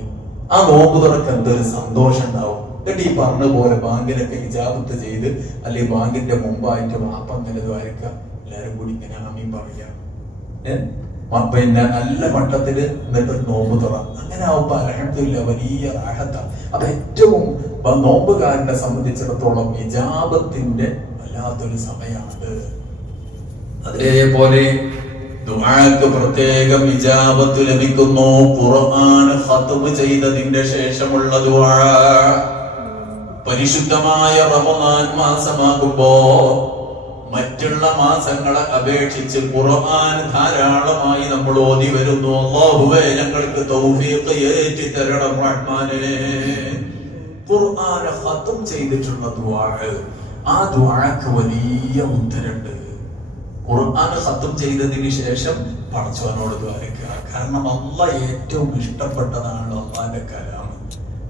ആ നോമ്പ് തുറക്ക് എന്തൊരു സന്തോഷം ഉണ്ടാവും. എന്നിട്ട് ഈ പറഞ്ഞ പോലെ ബാങ്കിനൊക്കെ ഇജാബത്ത് ചെയ്ത് അല്ലെങ്കിൽ ബാങ്കിന്റെ മുമ്പായിട്ട് വാപ്പം നിലവാരിക്കാം, എല്ലാരും കൂടി ഇങ്ങനെ ആമീൻ പറയാം. പിന്നെ നല്ല മട്ടത്തില് എന്നിട്ടൊരു നോമ്പ് തുറ. അങ്ങനെ ആവുമ്പോ അൽഹംദുലില്ലാ വലിയ റാഹത്താണ്. അപ്പൊ ഏറ്റവും നോമ്പുകാരനെ സംബന്ധിച്ചിടത്തോളം ഇജാബത്തിന്റെ വല്ലാത്തൊരു സമയമാണ്. അതേപോലെ ദുആക്ക് പ്രത്യേകം ഇജാബത്ത് ലഭിക്കുന്നു. ഖുർആൻ ഖത്മ് ചെയ്തതിന്റെ ശേഷമുള്ള ദുആ പരിശുദ്ധമായ റമദാൻ മാസമാകുമ്പോ മറ്റുള്ള മാസങ്ങളെ അപേക്ഷിച്ച് ഖുർആൻ ധാരാളമായി നമ്മൾ ഓതി വരുന്നു. അല്ലാഹുവേ ഞങ്ങൾക്ക് തൗഫീഖ് ഏറ്റി തരണം റഹ്മാനേ. ഖുർആൻ ഖത്ം ചെയ്തിട്ടുള്ള ദുആ, ആ ദുആക്ക് വലിയ ഉത്തരമുണ്ട്. ഖുർആൻ ഖത്ം ചെയ്തതിന് ശേഷം പടച്ചവനോട് ദ്വാരക്കുക. കാരണം അല്ലാഹ് ഏറ്റവും ഇഷ്ടപ്പെട്ടതാണ് അല്ലാഹുവിന്റെ കലാം.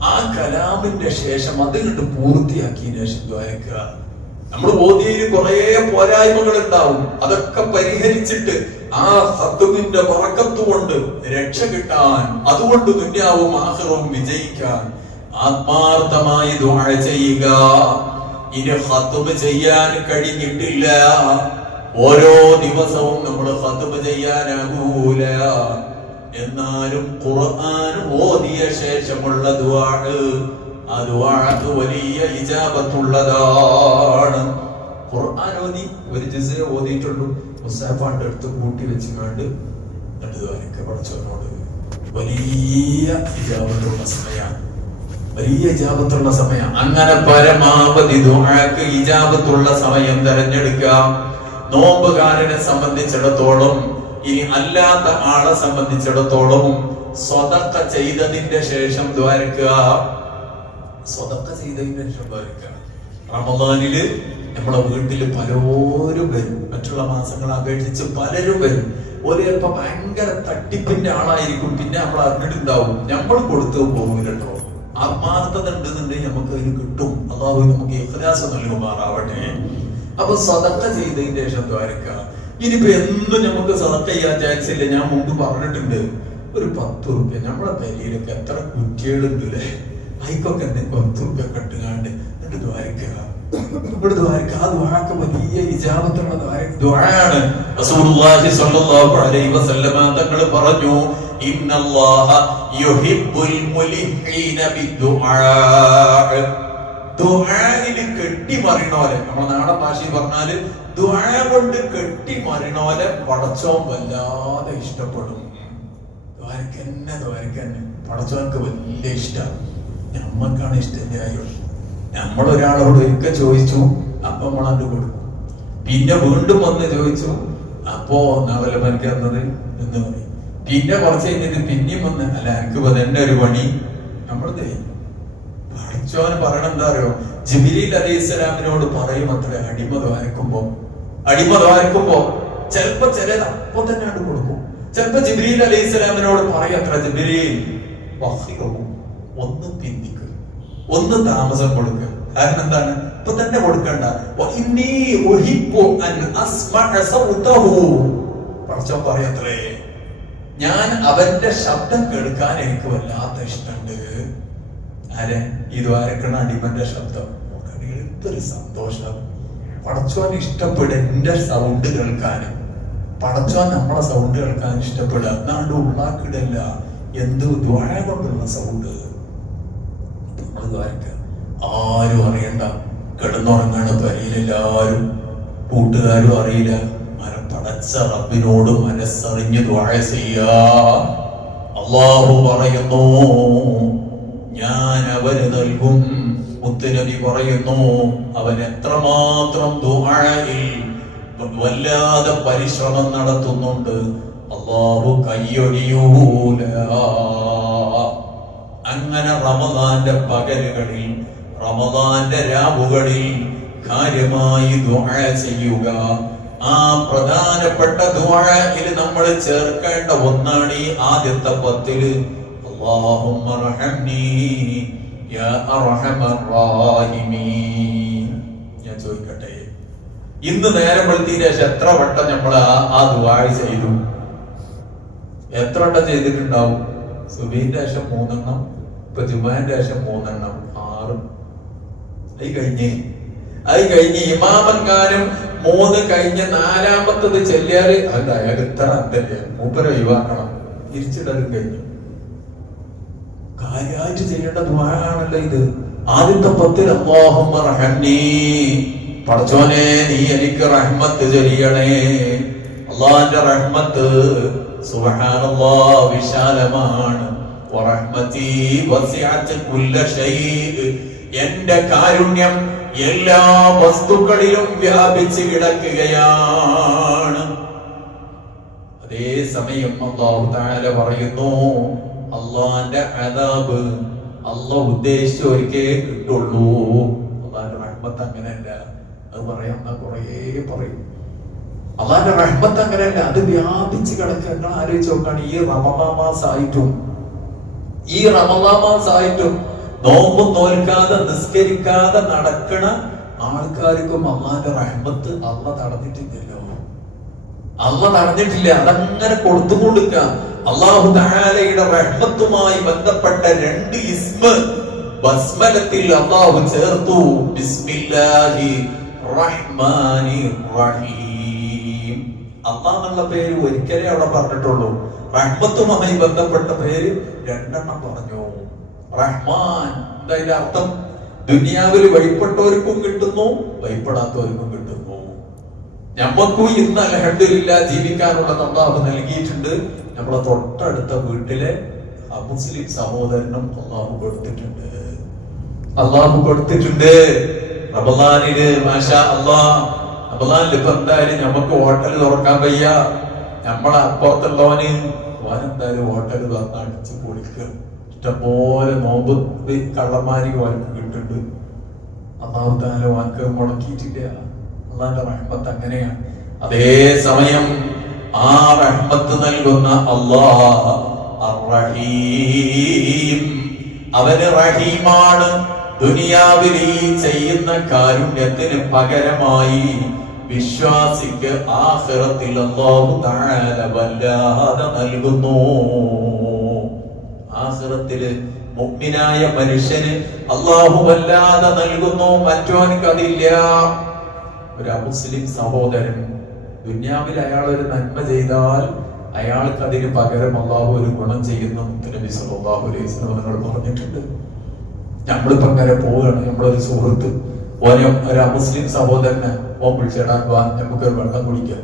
ആ കലാമിന്റെ ശേഷം അത് കണ്ട് പൂർത്തിയാക്കിയതിനു ശേഷം ദ്വാരക്കുക. നമ്മൾ ഓതിയിൽ കുറെ പോരായ്മകൾ ഉണ്ടാവും, അതൊക്കെ പരിഹരിച്ചിട്ട് ആ ഖത്മിന്റെ ബറക്കത്ത് കൊണ്ട് രക്ഷ കിട്ടാൻ, അതുകൊണ്ട് ദുനിയാവും ആഖിറവും വിജയിക്കാൻ ആത്മാർത്ഥമായി ദുആ ചെയ്യുക. ഇനി ഖത്മ് ചെയ്യാൻ കഴിഞ്ഞിട്ടില്ല, ഓരോ ദിവസവും നമ്മൾ ഖത്മ് ചെയ്യാനാകൂല, എന്നാലും ഖുർആൻ ഓതിയ ശേഷമുള്ള ദുആ, ആ ദുആക്ക് വലിയ ഇജാബത്തുള്ളതാണ്. ഖുർആൻ ഓതി ഒരു ജുസ് ഓതിയിട്ടുള്ളൂ, മുസാഫാണ്ട് എടുത്ത് കൂട്ടി വെച്ചുകൊണ്ട് പഠിച്ചവനോട് വലിയ ഇജാബത്തുള്ള സമയമാണ്, വലിയ ഇജാബത്തുള്ള സമയം. അങ്ങനെ പരമാവധി ദുആക്ക് ഇജാബത്തുള്ള സമയം തെരഞ്ഞെടുക്കാം. നോമ്പുകാരനെ സംബന്ധിച്ചിടത്തോളം, ഇനി അല്ലാത്ത ആളെ സംബന്ധിച്ചിടത്തോളം സ്വതക്ക ചെയ്തതിന്റെ ശേഷം ദ്വാരക്കുക. സ്വതക്ക ചെയ്തതിന്റെ ശേഷം ദ്വാരക്കുക. റമദാനില് നമ്മുടെ വീട്ടില് പലരും വരും, മറ്റുള്ള മാസങ്ങളെ അപേക്ഷിച്ച് പലരും വരും. ഒരു ചിലപ്പോ ഭയങ്കര തട്ടിപ്പിന്റെ ആളായിരിക്കും, പിന്നെ നമ്മൾ അറിഞ്ഞിട്ടുണ്ടാവും, നമ്മൾ കൊടുത്തു പോകും കേട്ടോ. ആത്മാർത്ഥത ഉണ്ടെന്നുണ്ടെങ്കിൽ നമുക്ക് അതിന് കിട്ടും. അല്ലാഹു നമുക്ക് ഇഖ്ലാസ് നൽകുമാറാവട്ടെ. അപ്പൊ സദഖ ചെയ്തതിന്റെ ശേഷം ദ്വാരക്ക. ഇനിയിപ്പോ എന്നും നമുക്ക് സദഖ ചെയ്യാൻ ചാൻസ് ഇല്ല. ഞാൻ മുമ്പ് പറഞ്ഞിട്ടുണ്ട്, ഒരു 10 റുപ്യ നമ്മളെ കയ്യിലൊക്കെ എത്ര കുറ്റികളുണ്ട് അല്ലേ, അതിക്കൊക്കെ എന്തെങ്കിലും 10 റുപ്യ കെട്ടുകാണ്ട് എന്നിട്ട് ദ്വാരക്ക. ഇവിടെ ദ്വാരക്ക, ആ ദ്വാരക്ക വലിയ ഇജാബത്തുള്ള ദ്വാരയാണ്. റസൂലുള്ളാഹി സ്വല്ലല്ലാഹു അലൈഹി വസല്ലമ തങ്ങൾ പറഞ്ഞു, ഇന്നല്ലാഹ യുഹിബ്ബുൽ മുലിഹീന ബിദ്ദുആ. ദുആയില് കെട്ടിമറിയണോലെ, നമ്മുടെ നാടൻ ഭാഷയിൽ പറഞ്ഞാല് ദുആ കൊണ്ട് കെട്ടിമറിയണോലെ പടച്ചോൻ വല്ലാതെ ഇഷ്ടപ്പെടും. ദ്വാരക്കന്നെ പടച്ചോനക്ക് വലിയ ഇഷ്ടമാണ്. നമ്മക്കാണ് ഇഷ്ടമില്ലായുള്ളൂ. നമ്മളൊരാളോട് ഒരിക്കൽ ചോദിച്ചു, അപ്പൊ നമ്മളത് കൊടുക്കും. പിന്നെ വീണ്ടും വന്ന് ചോദിച്ചു, അപ്പോ നാവല്ല എനിക്ക് തന്നത് എന്ന് പറയും. പിന്നെ കുറച്ച് കഴിഞ്ഞിട്ട് പിന്നെയും വന്ന്, അല്ല എനിക്ക് എന്നെ ഒരു പണി നമ്മൾ തരും. പഠിച്ചോന് പറയണ എന്താ അറിയോ, ജിബ്രീൽ അലൈഹിസ്സലാമിനോട് പറയും അത്ര, അടിമ ദ്വാരക്കുമ്പോ ചിലപ്പോ ചിലത് അപ്പൊ തന്നെ അത് കൊടുക്കും. ചിലപ്പോ ജിബ്രീൽ അലൈഹിസ്സലാമിനോട് പറയും അത്ര, ജിബ്രീൽ ഒന്ന് പിന്തിക്ക്, ഒന്ന് താമസം കൊടുക്കുക. കാരണം എന്താണ്, ഇപ്പൊ തന്നെ കൊടുക്കണ്ട. പഠിച്ചോ പറയത്രേ, ഞാൻ അവന്റെ ശബ്ദം കേൾക്കാൻ എനിക്ക് വല്ലാത്ത ഇഷ്ടമുണ്ട്. ആരെ? ഈ ദ്വാരക്കണ അടിമന്റെ ശബ്ദം. എന്തൊരു സന്തോഷം. പടച്ചോൻ ഇഷ്ടപ്പെടുക എന്റെ സൗണ്ട് കേൾക്കാനും, പടച്ചോൻ നമ്മളെ സൗണ്ട് കേൾക്കാൻ ഇഷ്ടപ്പെടുക. എന്നാണ്ട് ഉള്ളാക്കിടല്ല, എന്ത് ദ്വാര കൊണ്ടുള്ള സൗണ്ട് നമ്മൾ ദ്വാരക്ക. ആരും അറിയണ്ട, കിടന്നുറങ്ങാണ് പെരയിലെല്ലാരും, കൂട്ടുകാരും അറിയില്ല. പടച്ച റബ്ബിനോട് മനസ്സറിഞ്ഞ് ദുആ ചെയ്യാ. അല്ലാഹു പറയുന്നു ഞാൻ അവന് നൽകും. മുത്തുനബി പറയുന്നു അവൻ എത്രമാത്രം ദുആയിൽ വല്ലാതെ പരിശ്രമം നടത്തുന്നുണ്ട്, അല്ലാഹു കയ്യൊഴിയൂല. അങ്ങനെ റമദാന്റെ പകലുകളിൽ, റമദാന്റെ രാവുകളിൽ കാര്യമായി ദുആ ചെയ്യുക. ആ പ്രധാനപ്പെട്ട ദുആയിൽ നമ്മൾ ചേർക്കേണ്ട ഒന്നാണ് ഈ ആദ്യത്തെ 10 അല്ലാഹുമ്മ റഹംനി യാ അർഹമർ റഹീമീൻ. ഞാൻ ചോദിക്കട്ടെ, ഇന്ന് നേരം വെളുത്തതിന് ശേഷം എത്ര വട്ടം നമ്മൾ ആ ദുആ ചെയ്തു? എത്ര വട്ടം ചെയ്തിട്ടുണ്ടാവും? സുബഹിന്റെ ശേഷം 3 എണ്ണം, ഇപ്പൊ ജുമാന്റെ ശേഷം 3 എണ്ണം, 6. അത് കഴിഞ്ഞ് ഇമാമൻകാരും 3 കഴിഞ്ഞ് 4-മത്തത് ചെല്ലിയാല് അത് അയാൾ ഇത്ര അന്തല്ലേ, മൂപ്പരെ ഒഴിവാക്കണം, തിരിച്ചിടലും കഴിഞ്ഞു. കാര്യമായിട്ട് ചെയ്യേണ്ട ദുആആണല്ലോ ഇത്. ആദ്യത്തെ 10 അല്ലാഹുമ്മ റഹംനി, പടച്ചോനെ നീ എനിക്ക് റഹ്മത്ത് ചൊരിയണേ. അല്ലാഹുവിന്റെ റഹ്മത്ത് സുബ്ഹാനല്ലാഹ് വിശാലമാണ്. വറഹ്മതി വസിഅത് കുല്ല ശൈഇ, എന്റെ കാരുണ്യം എല്ലാ വസ്തുക്കളിലും വ്യാപിച്ച് കിടക്കുകയാണ്. അതേ സമയം അല്ലാഹു തആല പറയുന്നു അല്ലാഹുവിന്റെ അദാബ് അല്ലാഹു ഉദ്ദേശിച്ച ഒരിക്കേ കിട്ടുള്ളൂ. അല്ലാഹുവിന്റെ റഹ്മത്ത് അങ്ങനെയല്ല. അത് പറയാം കുറേ പറയും. അല്ലാഹുവിന്റെ റഹ്മത്ത് അങ്ങനെയല്ല, അത് വ്യാപിച്ച് കിടക്കുക. നിങ്ങൾ ആലോചിച്ച് നോക്കാണ്, ഈ റമദാൻ മാസമായിട്ടും നോമ്പും നോൽക്കാതെ നിസ്കരിക്കാതെ നടക്കണ ആൾക്കാർക്കും അള്ളാന്റെ റഹ്മത്ത് തടഞ്ഞിട്ടില്ലല്ലോ. തടഞ്ഞിട്ടില്ല. അതങ്ങനെ കൊടുത്തുകൊടുക്കുക. അല്ലാഹു തആലയുടെ റഹ്മത്തുമായി ബന്ധപ്പെട്ട 2 ഇസ്മ ബസ്മലത്തിൽ അല്ലാഹു ചേർത്തു. ബിസ്മില്ലാഹി റഹ്മാനിർ റഹീം. അല്ലാഹ് എന്നുള്ള പേര് ഒരിക്കലേ അവിടെ പറഞ്ഞിട്ടുള്ളൂ. റഹ്മത്തുമായി ബന്ധപ്പെട്ട പേര് 2 എണ്ണം പറഞ്ഞു. റഹ്മാൻ എന്താ അർത്ഥം? ദുനിയാവിൽ വഴിപ്പെട്ടവർക്കും കിട്ടുന്നു, വഴിപ്പെടാത്തവർക്കും കിട്ടുന്നു. ഞമ്മക്കും ഇന്ന് അൽഹംദുലില്ലാഹ് ജീവിക്കാനുള്ളത് അല്ലാഹു നൽകിയിട്ടുണ്ട്. നമ്മളെ തൊട്ടടുത്ത വീട്ടിലെ മുസ്ലിം സഹോദരനും അല്ലാഹു കൊടുത്തിട്ടുണ്ട്. റമദാനില് മാഷാ അല്ലാഹ്, റമദാനിൽ ഇപ്പൊ എന്തായാലും നമുക്ക് ഹോട്ടൽ തുറക്കാൻ വയ്യ. നമ്മളെ അപ്പുറത്തുള്ളവന് എന്തായാലും ഹോട്ടൽ തുറന്ന് അടിച്ച് പൊളിക്കുക. ഇഷ്ടംപോലെ നോമ്പ് കള്ളന്മാരി വാക്ക് കിട്ടുന്നുണ്ട്. അല്ലാഹു തആല വാക്ക് മുടക്കിയിട്ടില്ല. അല്ലാഹുവിന്റെ റഹ്മത്ത് അങ്ങനെയാണ്. അതേ സമയം ആ റഹ്മത്ത് നൽകുന്ന അല്ലാഹ് അർ-റഹീം, അവന് റഹീമാണ്. ദുനിയാവിൽ ഈ ചെയ്യുന്ന കാരുണ്യത്തിന് പകരമായി വിശ്വാസിക്ക് ആഖിറത്തിൽ അല്ലാഹു തആല വല്ലാതെ നൽകുന്നു. ആഖിറത്തില് മുഅ്മിനായ മനുഷ്യന് അല്ലാഹു വല്ലാതെ നൽകുന്നു, മറ്റോനിക്ക് അതില്ല. ഒരു അമുസ്ലിം സഹോദരൻ ദുനിയാവിൽ അയാൾ ഒരു നന്മ ചെയ്താൽ അയാൾക്ക് അതിന് പകരം അല്ലാഹു ഒരു ഗുണം ചെയ്യുന്നു. നബി സല്ലല്ലാഹു അലൈഹി വസല്ലം നിങ്ങൾ പറഞ്ഞിട്ടുണ്ട്. നമ്മളിപ്പോ അങ്ങനെ പോവുകയാണ്. നമ്മളൊരു സുഹൃത്ത് ഒരു അമുസ്ലിം സഹോദരനെ ഓൻ വിളിച്ചിടാൻ വാ, നമുക്കൊരു വെള്ളം കുടിക്കാം.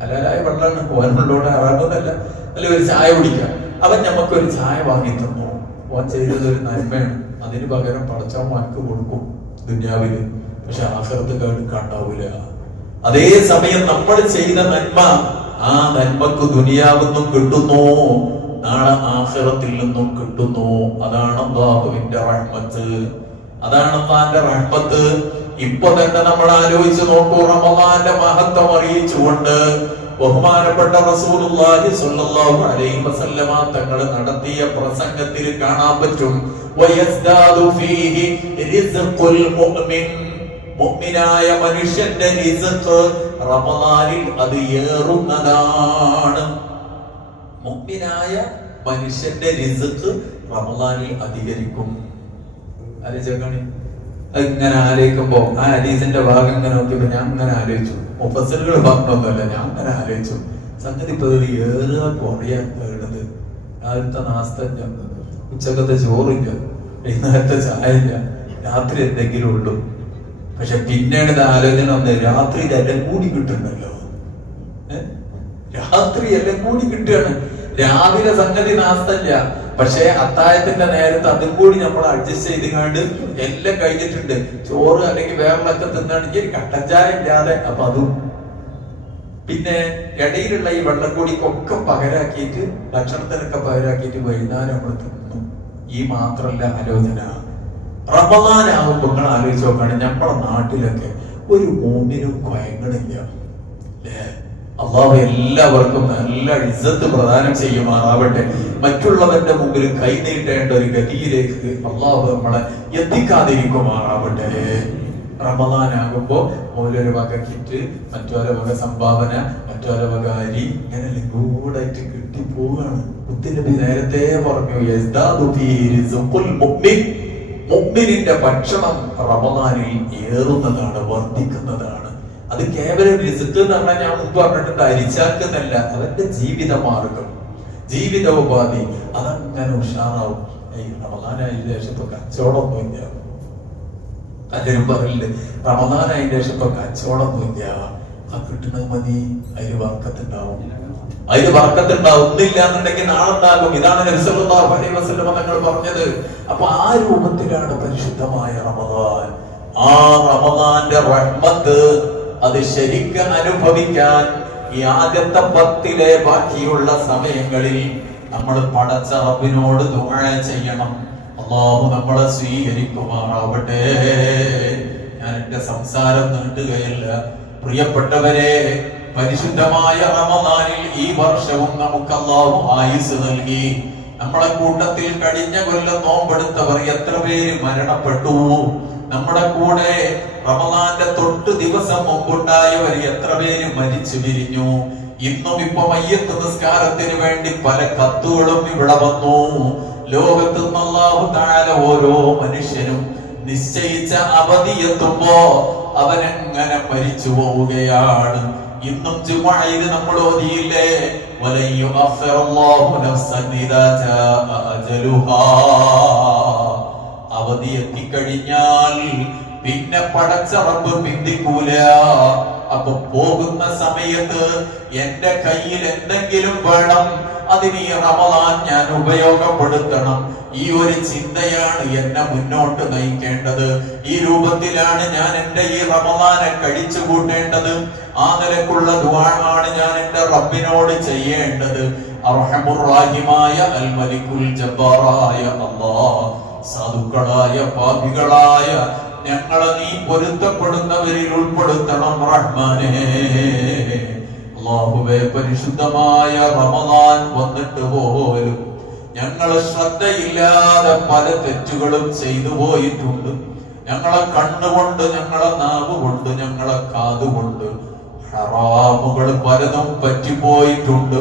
ഹലാലായ വെള്ളമാണ്, ഓനുള്ളോടെ ഹറാമൊന്നല്ല. അല്ലെ ഒരു ചായ കുടിക്കാം. അവൻ നമുക്കൊരു ചായ വാങ്ങി തന്നു. ഓൻ ചെയ്തത് ഒരു നന്മയാണ്. അതിന് പകരം പടച്ചവൻ വാക്ക് കൊടുക്കും ദുനിയാവില്. പക്ഷെ ആഖിറത്ത് കണ്ടാവൂല. അതേ സമയം നമ്മൾ ചെയ്ത നന്മ, ആ നന്മക്ക് ദുനിയാവിന്നും കിട്ടുന്നു, നാളെ ആഖിറത്തിൽ നിന്നും കിട്ടുന്നു. അതാണ് അല്ലാഹുവിന്റെ റഹ്മത്ത്. അതാണ് അല്ലാഹുവിന്റെ റഹ്മത്ത്. ഇപ്പൊ തന്നെ നമ്മൾ ആലോചിച്ച് നോക്കൂ. റമദാന്റെ മഹത്വം അറിയിച്ചുകൊണ്ട് ബഹുമാനപ്പെട്ട റസൂലുള്ളാഹി സ്വല്ലല്ലാഹു അലൈഹി വസല്ലമ തങ്ങൾ നടത്തിയ പ്രസംഗത്തിൽ കാണാൻ പറ്റും, വയസ്ദാദു ഫീഹി റിസ്ഖുൽ മുഅ്മിൻ, മുഅ്മിനായ മനുഷ്യന്റെ റിസ്ഖ് റമദാനിൽ അത് ഏറുന്നതാണ്. മുഅ്മിനായ മനുഷ്യന്റെ റിസ്ഖ് റമദാനിൽ അധികരിക്കും. ആലോചിക്കണേ. ഇങ്ങനെ ആലോചിക്കുമ്പോ ആ ഹദീസിന്റെ ഭാഗം ഇങ്ങനെ നോക്കിയപ്പോ ഞാൻ ഇങ്ങനെ ആലോചിച്ചു. മുഫസ്സിറുകൾ പറഞ്ഞൊന്നുമല്ല, ഞാൻ ഇങ്ങനെ ആലോചിച്ചു. സംഗതി ഇപ്പൊ ഏറെ കുറയാൻ വേണ്ടത്. രാവിലത്തെ നാസ്ത ഇല്ല, ഉച്ചക്കത്തെ ചോറില്ല, വൈകുന്നേരത്തെ ചായ ഇല്ല, രാത്രി എന്തെങ്കിലും ഉള്ളൂ. പക്ഷെ പിന്നീട് ഇത് ആലോചന വന്ന് രാത്രി ഇതെല്ലാം കൂടി കിട്ടുന്നല്ലോ. രാത്രി എല്ലാം കൂടി കിട്ടുകയാണ്. രാവിലെ സംഗതി നാസ്തല്ല, പക്ഷെ അത്താഴത്തിന്റെ നേരത്ത് അതും കൂടി നമ്മൾ അഡ്ജസ്റ്റ് ചെയ്ത് കണ്ട് എല്ലാം കഴിഞ്ഞിട്ടുണ്ട്. ചോറ് അല്ലെങ്കിൽ വേറൊക്കെ തിന്നാണെങ്കിൽ കട്ടച്ചായ ഇല്ലാതെ അപ്പൊ അതും പിന്നെ ഇടയിലുള്ള ഈ വെള്ളക്കൂടിക്കൊക്കെ പകരാക്കിയിട്ട് ഭക്ഷണത്തിനൊക്കെ പകരാക്കിയിട്ട് വൈകുന്നേരം നമ്മൾ തിന്നു. ഈ മാത്രല്ല ആലോചന. റമദാനാവുമ്പോ നിങ്ങൾ ആലോചിച്ച് നോക്കാണ്, നമ്മുടെ നാട്ടിലൊക്കെ ഒരു മൂന്നിനും ഭയങ്കരമില്ല അല്ലേ? അള്ളാഹു എല്ലാവർക്കും നല്ല ഇസ്സത്ത് പ്രദാനം ചെയ്യുമാറാവട്ടെ. മറ്റുള്ളവരുടെ മുമ്പിൽ കൈനീട്ടേണ്ട ഒരു ഗതിയിലേക്ക് അള്ളാഹു നമ്മളെ എത്തിക്കാതിരിക്കുമാറാവട്ടെ. റമദാനാകുമ്പോ ഓരോരു വക കിറ്റ്, മറ്റോരോ വക സംഭാവന, മറ്റോരോ വക അരി, ഇങ്ങനെ കൂടായിട്ട് കിട്ടി പോവുകയാണ്. മുത്തുനബി നേരത്തെ പറഞ്ഞു, മുഅ്മിനിന്റെ ഭക്ഷണം റമദാനിൽ ഏറുന്നതാണ്, വർദ്ധിക്കുന്നതാണ്. അത് കേവലം റിസ്ക് എന്ന് പറഞ്ഞാൽ ഞാൻ മുമ്പ് പറഞ്ഞിട്ടുണ്ട്, അരിച്ചാക്കുന്നല്ല, അവന്റെ ജീവിത മാർഗം, ജീവിതോപാധി അതങ്ങനെ ഉഷാറാവും. റമദാനായതിനു ശേഷം ഇപ്പൊ കച്ചവടമൊന്നുമില്ല. പലരും പറയില്ല റമദാനായതിനു ശേഷം ഇപ്പൊ കച്ചവടമൊന്നുമില്ല. ആ കിട്ടുന്നത് മതി, അതിന് വർക്കത്തുണ്ടാവും, അതിന് വർക്കത്തുണ്ടാവും. ഒന്നില്ല എന്നുണ്ടെങ്കിൽ നാളെ ഉണ്ടാകും. ഇതാണ് നബി സല്ലല്ലാഹു അലൈഹി വസല്ലം തങ്ങൾ പറഞ്ഞത്. അപ്പൊ ആ രൂപത്തിലാണ് പരിശുദ്ധമായ റമദാൻ. ആ റമദാന്റെ റഹ്മത്ത് അത് ശരിക്കും അനുഭവിക്കാൻ ഈ ആദ്യത്തെ 10 ബാക്കിയുള്ള സമയങ്ങളിൽ നമ്മൾ പടച്ച റബ്ബിനോട് ദുആ ചെയ്യണം. അല്ലാഹു നമ്മളെ സ്വീകരിക്കുമാറാവട്ടെ. ഞാൻ എന്റെ സംസാരം നീട്ടുകയല്ല. പ്രിയപ്പെട്ടവരെ, പരിശുദ്ധമായ റമദാനിൽ ഈ വർഷവും നമുക്ക് അല്ലാഹു ആയുസ് നൽകി. നമ്മളെ കൂട്ടത്തിൽ കഴിഞ്ഞ കൊല്ലം നോമ്പെടുത്തവർ എത്ര പേര് മരണപ്പെട്ടു? നമ്മുടെ കൂടെ റമദാന്റെ തൊട്ട് ദിവസം മുമ്പുണ്ടായവർ എത്ര പേര് മരിച്ചു പിരിഞ്ഞു? ഇന്നും ഇപ്പൊ മയ്യത്ത് നിസ്കാരത്തിന് വേണ്ടി പല കത്തുകളും ഇവിടെ വന്നു. ലോകത്ത് അല്ലാഹു തആല ഓരോ മനുഷ്യനും നിശ്ചയിച്ച അവധി എത്തുമ്പോ അവനെങ്ങനെ മരിച്ചു പോവുകയാണ്. ഇന്നും ജുമുഅയിൽ നമ്മൾ ഓതിയില്ലേ, വലയ്യു അഖറല്ലാഹു നഫ്സൻ ഇദാ ജാഅ അജലുഹാ. അവധി എത്തിക്കഴിഞ്ഞാൽ പിന്നെ പടച്ച റബ്ബ് പിന്തിക്കൂല. അപ്പൊ പോകുന്ന സമയത്ത് എന്റെ കയ്യിൽ എന്തെങ്കിലും വേണം, അതിന് ഈ റമദാൻ ഞാൻ ഉപയോഗപ്പെടുത്തണം. ഈ ഒരു ചിന്തയാണ് എന്നെ മുന്നോട്ട് നയിക്കേണ്ടത്. ഈ രൂപത്തിലാണ് ഞാൻ എന്റെ ഈ റമദാനെ കഴിച്ചു കൂട്ടേണ്ടത്. ആ നിലക്കുള്ള ദുആണ് ഞാൻ എന്റെ റബ്ബിനോട് ചെയ്യേണ്ടത്. അർഹമുർ റഹീമായ അൽ മലിക്കുൽ ജബ്ബാറായ അല്ലാഹ്, സാധുക്കളായ പാപികളായ ഞങ്ങളെ നീ പൊരുത്തപ്പെടുന്നവരിൽ ഉൾപ്പെടുത്തണം റഹ്മാനേ. അല്ലാഹുവേ, പരിശുദ്ധമായ റമദാൻ വന്നിട്ട് പോലും ഞങ്ങൾ ശ്രദ്ധയില്ലാതെ പല തെറ്റുകളും ചെയ്തു പോയിട്ടുണ്ട്. ഞങ്ങളെ കണ്ണുകൊണ്ട്, ഞങ്ങളെ നാവ് കൊണ്ട്, ഞങ്ങളെ കാതുകൊണ്ട് ഹറാമുകൾ പലതും പറ്റിപ്പോയിട്ടുണ്ട്.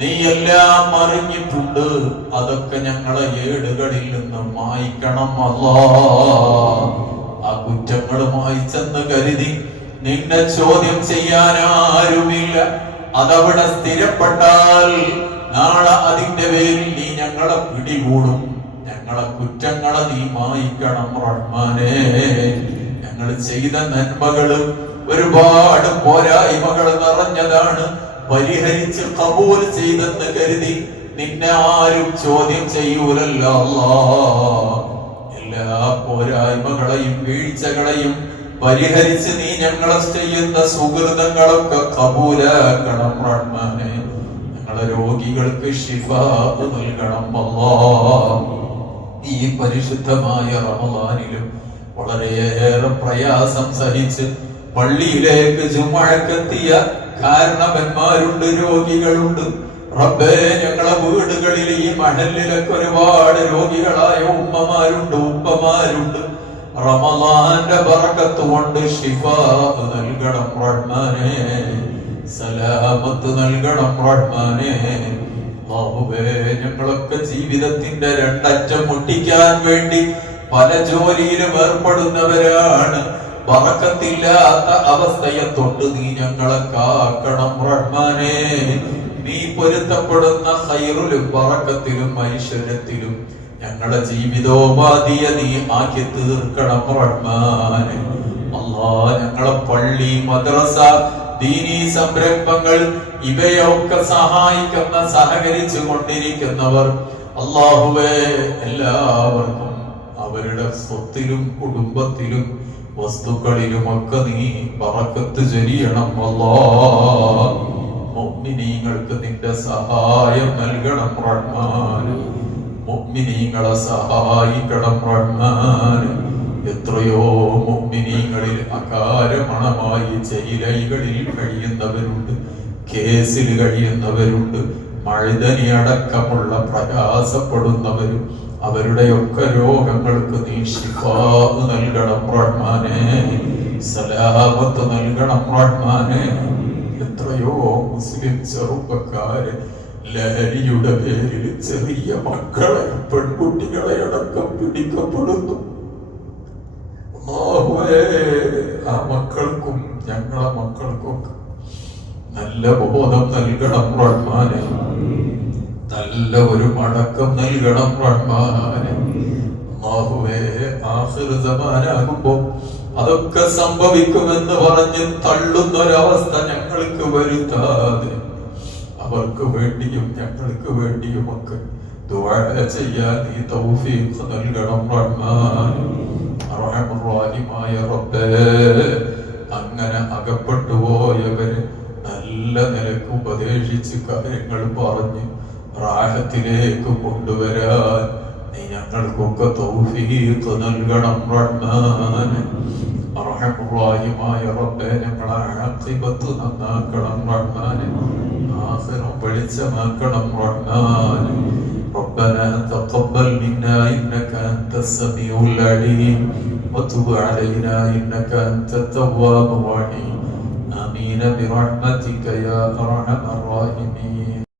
നീ എല്ലാം അറിഞ്ഞിട്ടുണ്ട്. അതൊക്കെ ഞങ്ങളെ ഏടുകളിൽ നിന്ന് മായ്ക്കണം അല്ലാഹ്. ആ കുറ്റങ്ങൾ മായ്ച്ചെന്ന് കരുതി നിന്നെ ചോദ്യം ചെയ്യാൻ ആരുമില്ല. അതവിടെ സ്ഥിരപ്പെട്ടാൽ നാളെ അതിന്റെ പേരിൽ നീ ഞങ്ങളെ പിടികൂടും. ഞങ്ങളെ കുറ്റങ്ങളെ നീ മായ്ക്കണം റഹ്മാനേ. ഞങ്ങൾ ചെയ്ത നന്മകള് ഒരുപാട് പോരായ്മകൾ നിറഞ്ഞതാണ്. പരിഹരിച്ച് കബൂൽ ചെയ്തെന്ന് കരുതി നിന്നെ ആരും ചോദ്യം ചെയ്യൂലല്ലോ അല്ലാഹ്. എല്ലാ പോരായ്മകളെയും വീഴ്ചകളെയും പരിഹരിച്ച് നീ ഞങ്ങളെ ചെയ്യുന്ന സുഹൃതങ്ങളൊക്കെ കബൂലാക്കണം റഹ്മാനേ. ഞങ്ങളെ രോഗികൾക്ക് ശിഫാ നൽകണം അല്ലാഹ്. ഈ പരിശുദ്ധമായ റമദാനിലും വളരെയേറെ പ്രയാസം സഹിച്ച് പള്ളിയിലേക്ക് ജുമുഅക്കെത്തിയ കാരണവന്മാരുണ്ട്, രോഗികളുണ്ട്. റബ്ബേ, ഞങ്ങളെ വീടുകളിൽ ഈ മഹല്ലിലൊക്കെ ഒരുപാട് രോഗികളായ ഉമ്മമാരുണ്ട്, ഉപ്പമാരുണ്ട്. റമദാന്റെ ബറക്കത്ത് കൊണ്ട് ശിഫാ നൽകണം റഹ്മാനേ, സലാമത്ത് നൽകണം റഹ്മാനേ. അല്ലാഹുവേ, ഞങ്ങളൊക്കെ ജീവിതത്തിന്റെ രണ്ടറ്റം മുട്ടിക്കാൻ വേണ്ടി പല ജോലിയിലും ഏർപ്പെടുന്നവരാണ്. ബറക്കത്തില്ലാത്ത അവസ്ഥയെ തൊട്ട് നീ ഞങ്ങളെ കാക്കണം റഹ്മാനേ. നീ പൊരുത്തപ്പെടുന്ന ഖൈറിലും ബറക്കത്തിലും ഐശ്വര്യത്തിലും ഞങ്ങളുടെ ജീവിതോപാധിയ നീ ആക്കി തീർക്കണം റഹ്മാനെ. അല്ലാ, ഞങ്ങളെ പള്ളി, മദ്രസ, ദീനീ സംരംഭങ്ങൾ ഇവയൊക്കെ സഹായിക്കുന്ന, സഹകരിച്ചു കൊണ്ടിരിക്കുന്നവർ അല്ലാഹുവേ, എല്ലാവർക്കും അവരുടെ സ്വത്തിലും കുടുംബത്തിലും വസ്തുക്കളിലുമൊക്കെ നീ ബറക്കത്ത് ചൊരിയണം അല്ലാഹ്. മുഅ്മിനീങ്ങൾക്ക് നിന്റെ സഹായം നൽകണം റഹ്മാൻ. മുഅ്മിനീങ്ങളെ സഹായിക്കണം റഹ്മാൻ. എത്രയോ മുഅ്മിനീങ്ങളിൽ അകാരണമായി ജയിലുകളിൽ കഴിയുന്നവരുണ്ട്, കേസിൽ കഴിയുന്നവരുണ്ട്, മഴുതനി അടക്കമുള്ള പ്രയാസപ്പെടുന്നവരും അവരുടെയൊക്കെ രോഗങ്ങൾക്ക് നീ ശിഫാ നൽകണം റഹ്മാനെ, സലാമത്ത് നൽകണം റഹ്മാനെ. എത്രയോ മുസ്ലിം ചെറുപ്പക്കാര് ലഹരിയുടെ പേരിൽ ചെറിയ മക്കളെ, പെൺകുട്ടികളെ അടക്കം പിടിക്കപ്പെടുന്നു. ആ മക്കൾക്കും ഞങ്ങളെ മക്കൾക്കൊക്കെ നല്ല ബോധം നൽകണം റഹ്മാനെ, നല്ല ഒരു മടക്കം നൽകണം റഹ്മാനെ. അല്ലാഹുവേ, ആഖിർ സമാനാകുമ്പോ അതൊക്കെ സംഭവിക്കുമെന്ന് പറഞ്ഞ് തള്ളുന്നൊരവസ്ഥ ഞങ്ങൾക്ക് വരുത്താതെ അവർക്ക് വേണ്ടിയും ഞങ്ങൾക്ക് വേണ്ടിയുമൊക്കെ ദുആ ചെയ്യാൻ നീ തൗഫീഖ് നൽകണം റഹ്മാൻ. അർഹമർ റഹീമായ റബ്ബേ, അങ്ങനെ അകപ്പെട്ടു പോയവര് നല്ല നിലക്ക് ഉപദേശിച്ച് കാര്യങ്ങൾ പറഞ്ഞ് റാഹത്തിലേക്ക് കൊണ്ടുവരാൻ നീ ഞങ്ങൾക്കൊക്കെ തൗഫീഖ് നൽകണം റഹ്മാൻ. അർഹമർ റഹീമായ റബ്ബേ, ഞങ്ങളെ ആഖിബത്ത് നന്നാക്കണം റഹ്മാൻ, ആഖിറം വെളിച്ചമാക്കണം റഹ്മാൻ. ربنا تقبل منا إنك أنت السميع العليم وتب علينا إنك أنت التواب الرحيم. آمين برحمتك يا أرحم الراحمين.